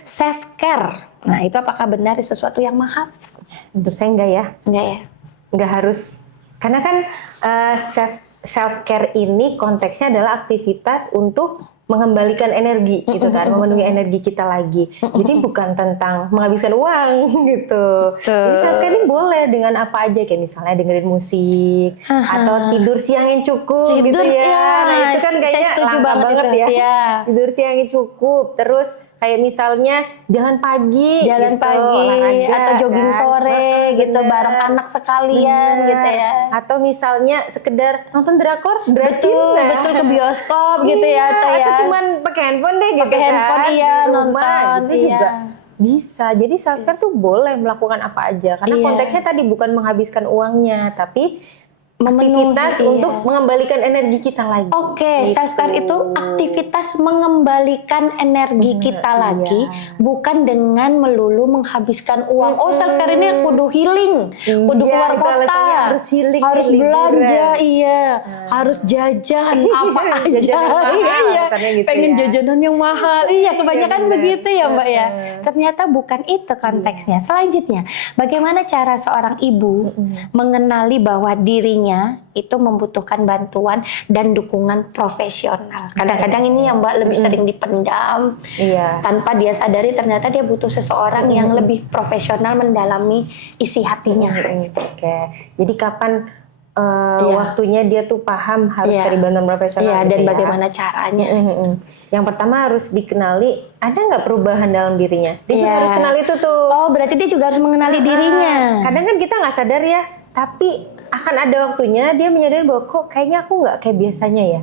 Self care. Nah, itu apakah benar sesuatu yang mahal? Menurut saya enggak ya. Enggak ya? Enggak harus. Karena kan self care ini konteksnya adalah aktivitas untuk mengembalikan energi gitu kan, memenuhi energi kita lagi. Jadi bukan tentang menghabiskan uang gitu. Jadi self care ini boleh dengan apa aja, kayak misalnya dengerin musik atau tidur siang yang cukup gitu ya. Nah, itu kan kayaknya langka banget itu. ya. Ya. Tidur siang yang cukup, terus kayak misalnya jalan pagi gitu, olahraga, atau jogging kan? sore gitu bareng anak sekalian gitu ya. Atau misalnya sekedar nonton drakor, dracin, Betul ke bioskop gitu ya atau ya. Atau cuman pakai handphone deh gitu Pakai handphone, kan. iya, di rumah, nonton, gitu iya. juga bisa. Jadi self care tuh boleh melakukan apa aja karena konteksnya tadi bukan menghabiskan uangnya, tapi aktivitas untuk mengembalikan energi kita lagi. Oke, self care itu aktivitas mengembalikan energi kita lagi, bukan dengan melulu menghabiskan uang. Oh, self care ini kudu healing, kudu keluar kota, harus healing, harus belanja, harus jajan apa aja, gitu pengen ya. jajanan yang mahal, kebanyakan begitu ya Mbak ya. Ternyata bukan itu konteksnya. Selanjutnya, bagaimana cara seorang ibu mengenali bahwa dirinya itu membutuhkan bantuan dan dukungan profesional. Kadang-kadang ini yang Mbak lebih sering dipendam, tanpa dia sadari ternyata dia butuh seseorang yang lebih profesional mendalami isi hatinya. Oke. Jadi kapan waktunya dia tuh paham harus cari bantuan profesional dan gitu bagaimana caranya. Yang pertama harus dikenali ada nggak perubahan dalam dirinya. Dia juga harus kenal itu tuh. Oh, berarti dia juga harus mengenali dirinya. Kadang kan kita nggak sadar ya, tapi akan ada waktunya dia menyadari bahwa kok kayaknya aku nggak kayak biasanya ya.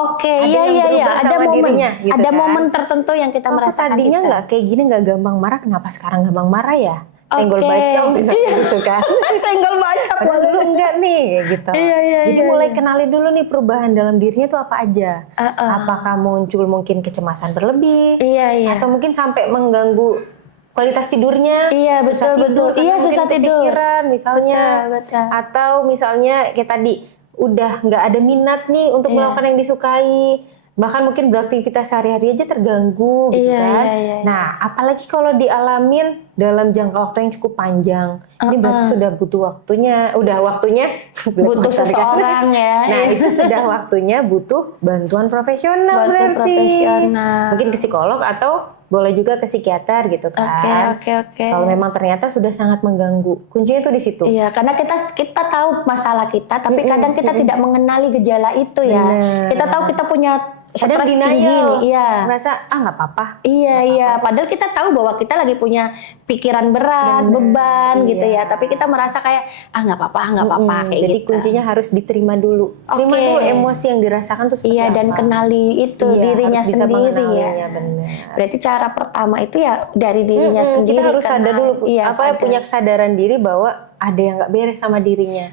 Oke, Ada iya yang iya iya. berubah Ada sama momen, dirinya, gitu ada kan. momen tertentu yang kita Aku merasakan tadinya itu. nggak kayak gini, nggak gampang marah, kenapa sekarang gampang marah ya? Senggol Oke. bacok misalnya gitu kan. Senggol bacok Padahal dulu enggak nih gitu. Iya, iya, Jadi iya, mulai iya. kenali dulu nih perubahan dalam dirinya tuh apa aja. Apakah muncul mungkin kecemasan berlebih? Iya iya. Atau mungkin sampai mengganggu kualitas tidurnya? Iya, susah betul, tidur, betul. karena Iya, mungkin susah tidur. kepikiran misalnya. Betul, betul. Atau misalnya kayak tadi udah nggak ada minat nih untuk Iya. melakukan yang disukai. Bahkan mungkin beraktivitas sehari-hari aja terganggu gitu Iya, kan. iya, iya, iya. Nah, apalagi kalau dialamin dalam jangka waktu yang cukup panjang. Ini berarti sudah butuh waktunya, udah waktunya Butuh seseorang ya. Nah, itu sudah waktunya butuh bantuan profesional Butuh berarti. profesional. Mungkin ke psikolog atau boleh juga ke psikiater gitu kan. Oke. Kalau memang ternyata sudah sangat mengganggu. Kuncinya itu di situ. Iya, karena kita tahu masalah kita, tapi kadang kita tidak mengenali gejala itu ya. Bener. Kita tahu kita punya Kadang stres tinggi denial, nih. Iya. merasa nggak apa-apa. Iya. Padahal kita tahu bahwa kita lagi punya pikiran berat, beban gitu ya. Tapi kita merasa kayak nggak apa-apa kayak Jadi gitu. kuncinya harus diterima dulu. Terima Oke. dulu emosi yang dirasakan tuh seperti Iya, apa. dan kenali itu Iya, dirinya harus bisa sendiri ya. mengenalinya, benar. Berarti cara pertama itu ya dari dirinya sendiri. Kita harus sadar dulu, Iya, sadar. punya kesadaran diri bahwa ada yang nggak beres sama dirinya.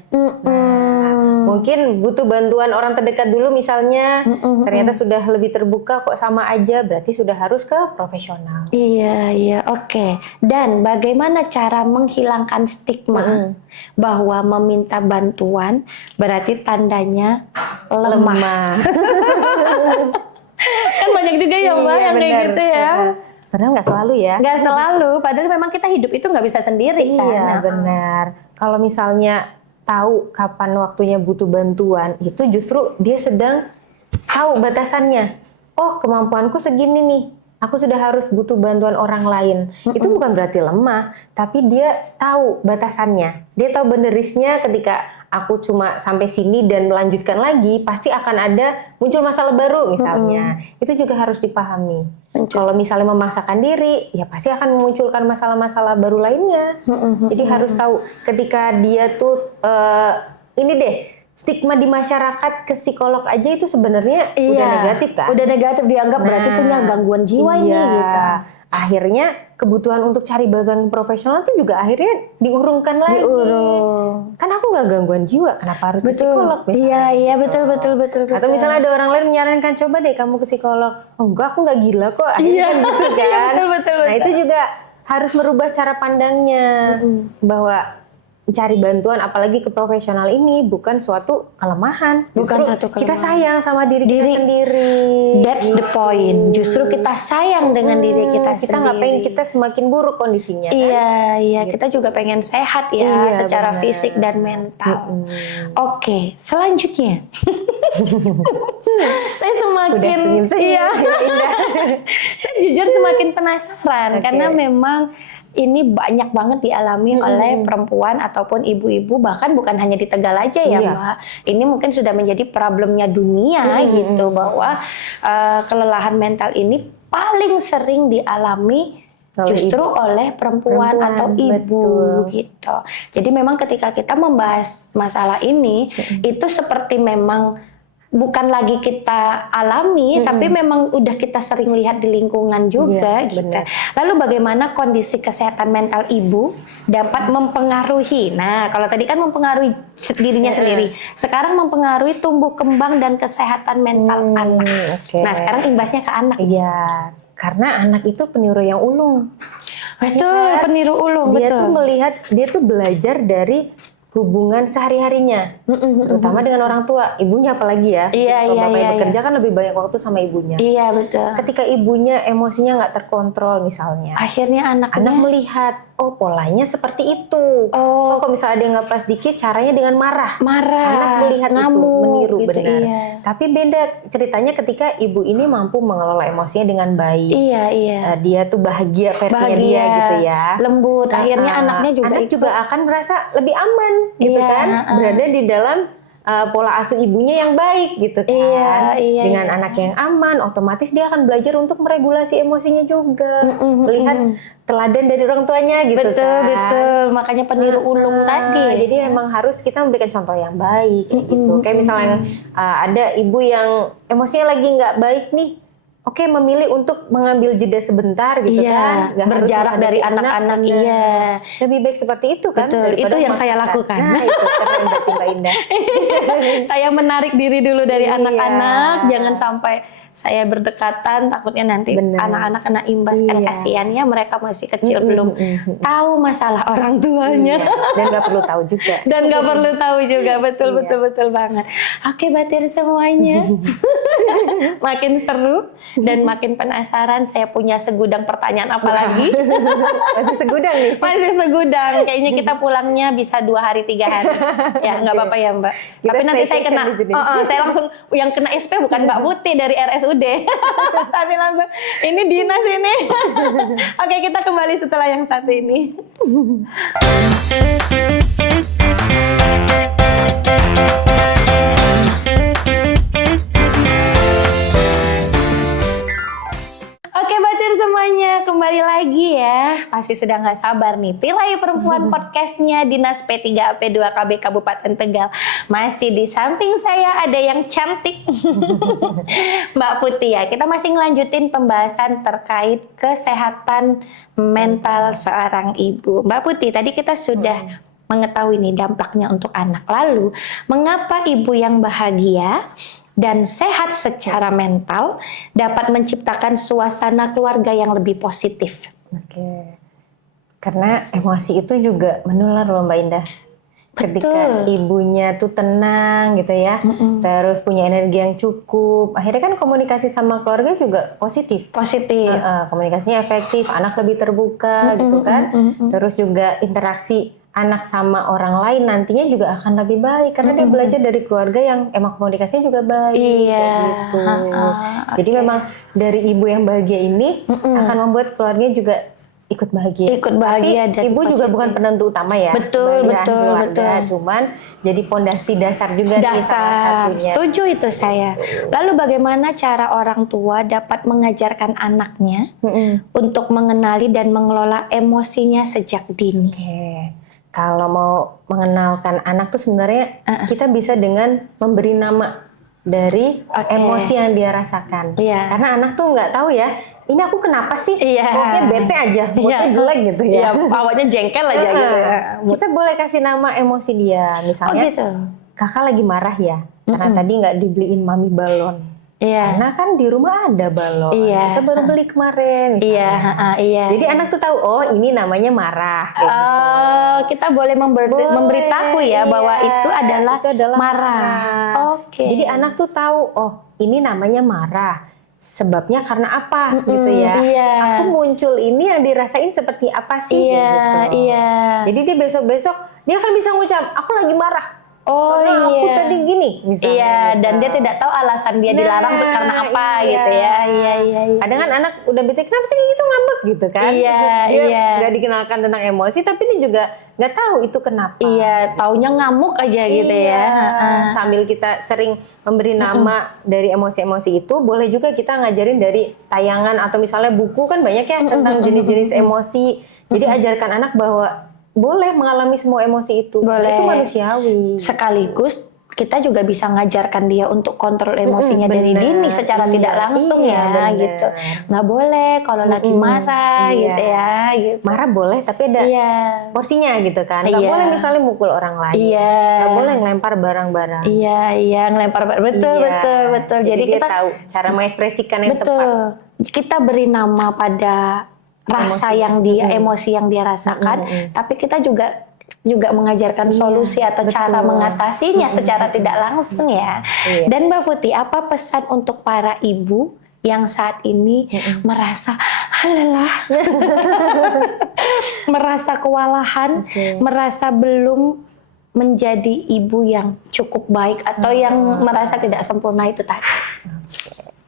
Mungkin butuh bantuan orang terdekat dulu misalnya, ternyata sudah lebih terbuka kok sama aja, berarti sudah harus ke profesional. Iya, oke. Dan bagaimana cara menghilangkan stigma bahwa meminta bantuan berarti tandanya lemah. Kan banyak juga ya Mbak yang kayak benar. gitu ya. Padahal nggak selalu ya. Nggak selalu, padahal memang kita hidup itu nggak bisa sendiri kan. Iya, benar. Kalau misalnya tahu kapan waktunya butuh bantuan, itu justru dia sedang tahu batasannya. Oh, kemampuanku segini nih. Aku sudah harus butuh bantuan orang lain. Itu bukan berarti lemah, tapi dia tahu batasannya. Dia tahu boundariesnya ketika aku cuma sampai sini dan melanjutkan lagi, pasti akan ada muncul masalah baru misalnya. Itu juga harus dipahami. Kalau misalnya memaksakan diri, ya pasti akan memunculkan masalah-masalah baru lainnya. Jadi harus tahu ketika dia tuh ini deh, stigma di masyarakat ke psikolog aja itu sebenarnya udah negatif kan? Udah negatif, dianggap berarti punya gangguan jiwa ini gitu. Akhirnya kebutuhan untuk cari bantuan profesional tuh juga akhirnya diurungkan lagi. Kan aku nggak gangguan jiwa, kenapa harus ke psikolog? Misalnya. Iya, betul. Atau misalnya ada orang lain menyarankan coba deh kamu ke psikolog. Enggak, aku nggak gila kok. Akhirnya kan gitu kan. betul. Nah itu juga harus merubah cara pandangnya bahwa mencari bantuan apalagi ke profesional ini bukan suatu kelemahan. Bukan Justru suatu kelemahan. kita sayang sama diri kita sendiri. That's the point. Justru kita sayang dengan diri kita sendiri. Kita nggak pengen kita semakin buruk kondisinya kan? Iya. Kita juga pengen sehat ya, secara fisik dan mental. Oke, selanjutnya. Saya semakin saya jujur semakin penasaran karena memang ini banyak banget dialami oleh perempuan ataupun ibu-ibu, bahkan bukan hanya di Tegal aja ya Mbak. Ini mungkin sudah menjadi problemnya dunia gitu, bahwa kelelahan mental ini paling sering dialami justru oleh perempuan atau ibu gitu. Jadi memang ketika kita membahas masalah ini, itu seperti memang bukan lagi kita alami, tapi memang udah kita sering lihat di lingkungan juga gitu. Lalu bagaimana kondisi kesehatan mental ibu dapat mempengaruhi? Nah, kalau tadi kan mempengaruhi dirinya sendiri, sekarang mempengaruhi tumbuh kembang dan kesehatan mental anak. Nah, sekarang imbasnya ke anak. Iya, karena anak itu peniru yang ulung. Betul, peniru ulung. Dia tuh melihat, dia tuh belajar dari hubungan sehari-harinya, terutama dengan orang tua, ibunya apalagi ya. Kalau bapaknya bekerja kan lebih banyak waktu sama ibunya. Iya, betul. Ketika ibunya emosinya nggak terkontrol misalnya, akhirnya anak melihat, oh polanya seperti itu. Oh, kalau misalnya dia nggak pas dikit, caranya dengan marah. Anak melihat itu, meniru gitu, benar. Tapi beda ceritanya ketika ibu ini mampu mengelola emosinya dengan baik. Dia tuh bahagia versinya dia gitu ya. Lembut. Akhirnya anaknya juga anak juga akan merasa lebih aman gitu kan, berada di dalam pola asuh ibunya yang baik gitu kan. Dengan anak yang aman, otomatis dia akan belajar untuk meregulasi emosinya juga. Melihat teladan dari orang tuanya gitu kan. Betul. Makanya peniru ulung tadi. Jadi emang harus kita memberikan contoh yang baik kayak gitu. Kayak misalnya ada ibu yang emosinya lagi nggak baik nih. Oke, memilih untuk mengambil jeda sebentar gitu kan. Nggak berjarak dari anak-anak. Lebih baik seperti itu kan. Betul, itu yang saya lakukan. Nah, itu keren berarti Mbak Indah. Saya menarik diri dulu dari anak-anak, jangan sampai saya berdekatan, takutnya nanti anak-anak kena imbas. Kan kasihannya mereka masih kecil, belum tahu masalah orang tuanya. Dan nggak perlu tahu juga. Betul banget. Oke, Batir semuanya. Makin seru dan makin penasaran. Saya punya segudang pertanyaan apa lagi? Masih segudang nih. Masih segudang. Kayaknya kita pulangnya bisa 2 hari 3 hari. Ya nggak apa-apa ya Mbak. Tapi nanti saya kena, saya langsung yang kena SP bukan Mbak Putih dari RSUD, tapi langsung ini dinas ini. Oke, kita kembali setelah yang satu ini. Oke, Batir semuanya, kembali lagi ya. Pasti sudah nggak sabar nih. Tirai Perempuan podcastnya Dinas P3AP2KB Kabupaten Tegal. Masih di samping saya ada yang cantik, Mbak Putih ya. Kita masih ngelanjutin pembahasan terkait kesehatan mental seorang ibu. Mbak Putih, tadi kita sudah mengetahui nih dampaknya untuk anak. Lalu, mengapa ibu yang bahagia dan sehat secara mental dapat menciptakan suasana keluarga yang lebih positif? Oke. Karena emosi itu juga menular loh Mbak Indah. Ketika ibunya tuh tenang gitu ya, terus punya energi yang cukup, akhirnya kan komunikasi sama keluarga juga positif. Komunikasinya efektif, anak lebih terbuka gitu kan. Terus juga interaksi anak sama orang lain nantinya juga akan lebih baik karena dia belajar dari keluarga yang emang komunikasinya juga baik. Gitu. Jadi memang dari ibu yang bahagia ini akan membuat keluarganya juga ikut bahagia. Tapi ibu juga bukan penentu utama ya. Betul. Cuman jadi pondasi dasar juga nih salah satunya. Setuju itu saya. Lalu bagaimana cara orang tua dapat mengajarkan anaknya untuk mengenali dan mengelola emosinya sejak dini? Kalau mau mengenalkan anak tuh sebenarnya kita bisa dengan memberi nama dari emosi yang dia rasakan. Karena anak tuh nggak tahu ya, ini aku kenapa sih? Pokoknya bete aja, pokoknya jelek gitu ya. Awalnya jengkel aja gitu ya. Kita boleh kasih nama emosi dia, misalnya kakak lagi marah ya, karena tadi nggak dibeliin mami balon. Karena kan di rumah ada balon, kita baru beli kemarin. Jadi anak tuh tahu, oh ini namanya marah. Kita boleh memberitahu ya bahwa itu adalah marah. Jadi anak tuh tahu, oh ini namanya marah. Sebabnya karena apa gitu ya? Aku muncul ini yang dirasain seperti apa sih? Jadi dia besok-besok dia kan bisa ngucap, aku lagi marah. Aku tadi gini misalnya. Dan dia tidak tahu alasan dia dilarang karena apa gitu ya. Kadang kan anak udah bete, kenapa sih gitu ngambek gitu kan? Dia nggak dikenalkan tentang emosi, tapi dia juga nggak tahu itu kenapa. Taunya ngamuk aja gitu ya. Sambil kita sering memberi nama dari emosi-emosi itu, boleh juga kita ngajarin dari tayangan atau misalnya buku kan banyak ya tentang jenis-jenis emosi. Jadi ajarkan anak bahwa boleh mengalami semua emosi itu. Itu manusiawi. Sekaligus kita juga bisa ngajarkan dia untuk kontrol emosinya dari dini secara tidak langsung gitu. Nggak boleh kalau lagi marah gitu ya. Gitu. Marah boleh tapi ada porsinya gitu kan. Nggak boleh misalnya mukul orang lain. Nggak boleh ngelempar barang-barang. Ngelempar barang. Betul. Jadi kita tahu cara mengekspresikan yang tepat. Kita beri nama pada rasa yang dia, emosi yang dia rasakan, tapi kita juga mengajarkan solusi atau cara mengatasinya secara tidak langsung ya. Dan Mbak Putih, apa pesan untuk para ibu yang saat ini merasa lelah, merasa kewalahan, merasa belum menjadi ibu yang cukup baik atau yang merasa tidak sempurna itu tadi?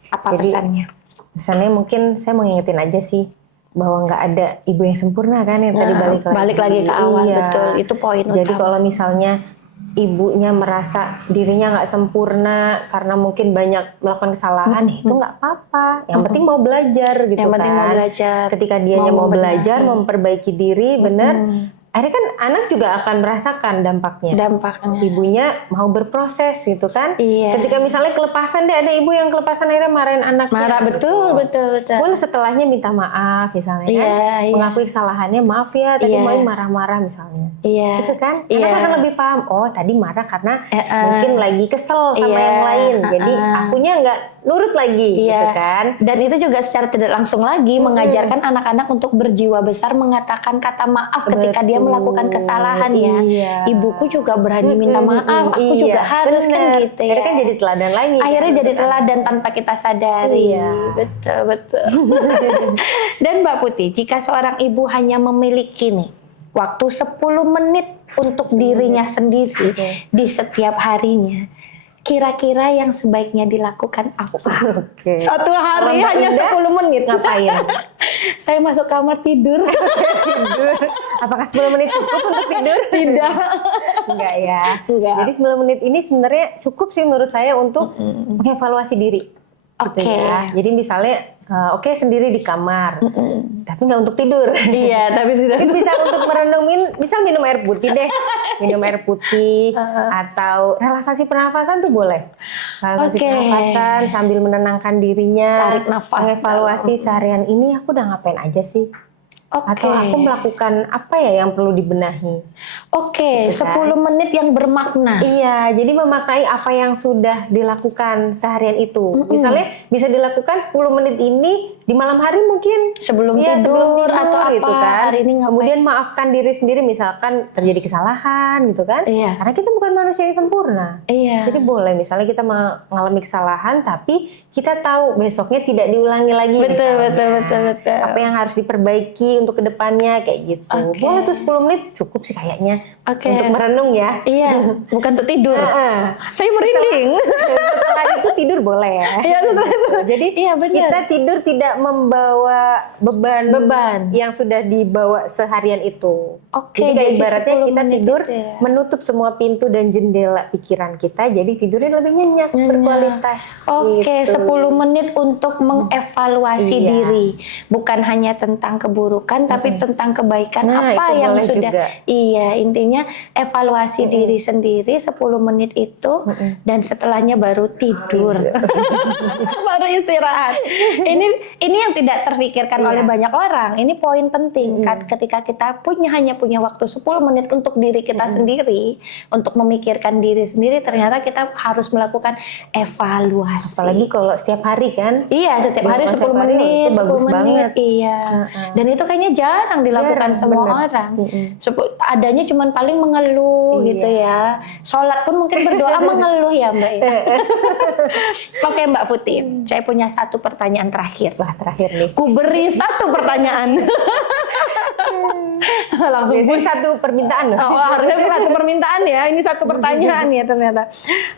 Apa pesannya? Pesannya mungkin saya mau ngingetin aja sih, bahwa nggak ada ibu yang sempurna kan yang tadi balik lagi ke awal. Betul, itu poin utama. Jadi kalau misalnya ibunya merasa dirinya nggak sempurna karena mungkin banyak melakukan kesalahan, itu nggak apa-apa. Yang penting mau belajar gitu Yang kan. penting mau belajar. Ketika dianya mau belajar, memperbaiki diri, bener. Akhirnya kan anak juga akan merasakan dampaknya. Ibunya mau berproses gitu kan. Iya. Ketika misalnya kelepasan, ada ibu yang kelepasan akhirnya marahin anaknya. Marah, betul. Boleh setelahnya minta maaf misalnya kan. Mengakui kesalahannya, maaf ya tadi mau marah-marah misalnya. Iya. Itu kan. Anak akan lebih paham, oh tadi marah karena mungkin lagi kesel sama yang lain. Jadi akunya nggak nurut lagi gitu kan. Dan itu juga secara tidak langsung lagi mengajarkan anak-anak untuk berjiwa besar mengatakan kata maaf ketika dia melakukan kesalahan ya. Ibuku juga berani minta maaf, aku juga harus kan gitu ya. Akhirnya kan jadi teladan lagi. Akhirnya jadi teladan tanpa kita sadari. Betul. Dan Mbak Putih, jika seorang ibu hanya memiliki nih waktu 10 menit untuk dirinya sendiri di setiap harinya, kira-kira yang sebaiknya dilakukan apa? Satu hari hanya 10 menit. Ngapain? Saya masuk kamar tidur. Apakah 10 menit cukup untuk tidur? Tidak. Enggak ya. Jadi 10 menit ini sebenarnya cukup sih menurut saya untuk mengevaluasi diri. Gitu ya. Jadi misalnya sendiri di kamar, tapi nggak untuk tidur. Iya, tapi tidak. Bisa untuk merenungin, misal minum air putih deh, minum air putih, atau relaksasi pernafasan tuh boleh. Relaksasi pernafasan sambil menenangkan dirinya, tarik nafas, mengevaluasi seharian ini aku udah ngapain aja sih. Atau aku melakukan apa ya yang perlu dibenahi. Gitu 10 menit yang bermakna. Iya, jadi memaknai apa yang sudah dilakukan seharian itu. Misalnya bisa dilakukan 10 menit ini di malam hari mungkin. Sebelum tidur atau apa gitu kan. hari ini ngapain. Kemudian maafkan diri sendiri misalkan terjadi kesalahan gitu kan. Iya. Karena kita bukan manusia yang sempurna. Iya. Jadi boleh misalnya kita mengalami kesalahan tapi kita tahu besoknya tidak diulangi lagi. Betul. Apa yang harus diperbaiki untuk kedepannya kayak gitu. Boleh tuh 10 menit cukup sih kayaknya. Untuk merenung ya. Iya, bukan untuk tidur. Saya merinding. Setelah itu tidur boleh ya. Iya, setelah itu. Jadi kita tidur tidak membawa beban yang sudah dibawa seharian itu. Jadi kayak ibaratnya kita tidur menutup semua pintu dan jendela pikiran kita, jadi tidurnya lebih nyenyak, berkualitas. 10 menit untuk mengevaluasi diri. Bukan hanya tentang keburukan, tapi tentang kebaikan apa yang sudah. Juga. Iya, intinya evaluasi diri sendiri 10 menit itu, dan setelahnya baru tidur. Baru istirahat. Ini yang tidak terpikirkan oleh banyak orang. Ini poin penting. Ketika kita hanya punya waktu 10 menit untuk diri kita sendiri, untuk memikirkan diri sendiri, ternyata kita harus melakukan evaluasi. Apalagi kalau setiap hari kan? Iya, setiap hari 10 menit, 10 menit. Iya. Dan itu kayaknya jarang dilakukan semua orang. Adanya cuma paling mengeluh gitu ya. Sholat pun mungkin berdoa mengeluh ya Mbak ya. Oke Mbak Putih, saya punya satu pertanyaan terakhir. Terakhir nih. Ku beri satu pertanyaan. Langsung satu permintaan. Harusnya satu permintaan ya. Ini satu pertanyaan ya ternyata.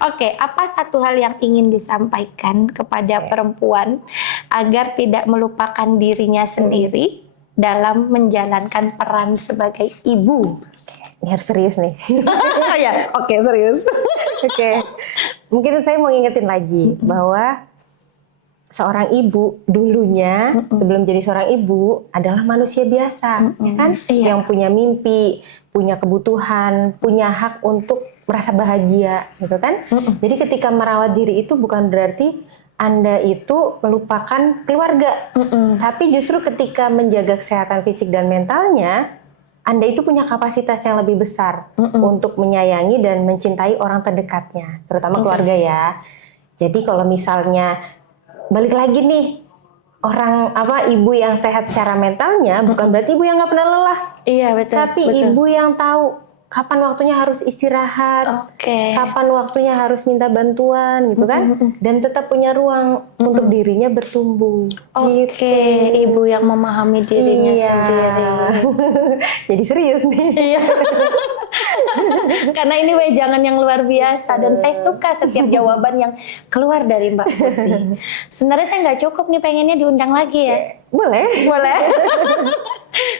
Oke, apa satu hal yang ingin disampaikan kepada perempuan agar tidak melupakan dirinya sendiri dalam menjalankan peran sebagai ibu? Ini harus serius nih. Serius. Mungkin saya mau ngingetin lagi bahwa seorang ibu dulunya sebelum jadi seorang ibu adalah manusia biasa, ya kan? Yang punya mimpi, punya kebutuhan, punya hak untuk merasa bahagia, gitu kan? Jadi ketika merawat diri itu bukan berarti Anda itu melupakan keluarga, tapi justru ketika menjaga kesehatan fisik dan mentalnya, Anda itu punya kapasitas yang lebih besar untuk menyayangi dan mencintai orang terdekatnya, terutama keluarga ya. Jadi kalau misalnya balik lagi nih, ibu yang sehat secara mentalnya bukan berarti ibu yang nggak pernah lelah. Iya betul. Tapi ibu yang tahu kapan waktunya harus istirahat, kapan waktunya harus minta bantuan gitu kan, dan tetap punya ruang untuk dirinya bertumbuh. Gitu. Ibu yang memahami dirinya sendiri. Jadi serius nih. Karena ini wejangan yang luar biasa dan saya suka setiap jawaban yang keluar dari Mbak Putih. Sebenarnya saya nggak cukup nih, pengennya diundang lagi ya. Boleh.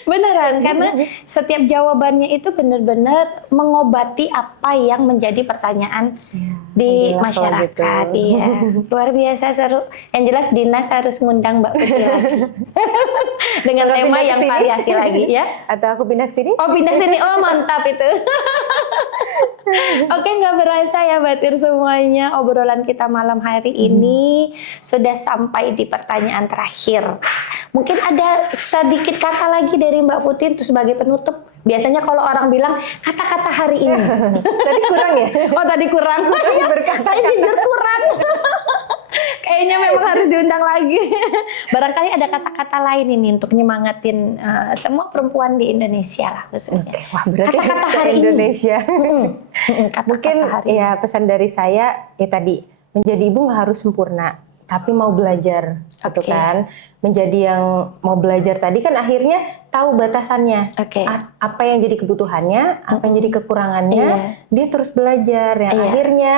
Beneran, karena setiap jawabannya itu benar-benar mengobati apa yang menjadi pertanyaan di masyarakat. Gitu. Iya, luar biasa seru. Yang jelas Dinas harus ngundang Mbak Putih lagi dengan Atau tema pindah yang ke sini? variasi lagi ya. Atau aku pindah ke sini? Oh, pindah sini, oh mantap itu. Oke, nggak berasa ya Batir semuanya, obrolan kita malam hari ini sudah sampai di pertanyaan terakhir. Mungkin ada sedikit kata lagi dari Mbak Putih untuk sebagai penutup. Biasanya kalau orang bilang kata-kata hari ini. Tadi kurang ya? Oh, tadi kurang. Iya, saya jujur kurang. Kayaknya memang harus diundang lagi. Barangkali ada kata-kata lain ini untuk nyemangatin semua perempuan di Indonesia lah khususnya. Wah, berarti kata-kata hari Indonesia. Kata-kata Mungkin hari ya pesan dari saya ya tadi, menjadi ibu nggak harus sempurna, tapi mau belajar, gitu Oke. kan. Menjadi yang mau belajar tadi kan akhirnya tahu batasannya. Oke. Apa yang jadi kebutuhannya, apa yang jadi kekurangannya, Iya. dia terus belajar yang Iya. akhirnya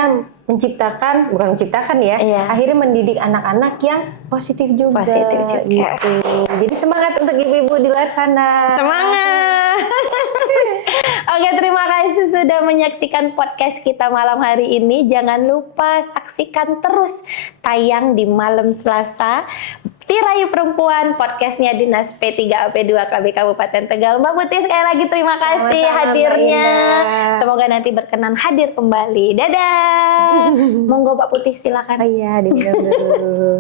bukan menciptakan ya, Iya. akhirnya mendidik anak-anak yang positif juga. Positif juga. Gitu. Jadi semangat untuk ibu-ibu di luar sana. Semangat. Oke, terima kasih sudah menyaksikan podcast kita malam hari ini. Jangan lupa saksikan terus tayang di malam Selasa Tirayu Perempuan, podcastnya Dinas P3AP2 KB Kabupaten Tegal. Mbak Putih sekali lagi terima kasih Sama-sama, hadirnya. Mbak Indah. Semoga nanti berkenan hadir kembali. Dadah. Monggo Mbak Putih silakan. Iya, diminum dulu.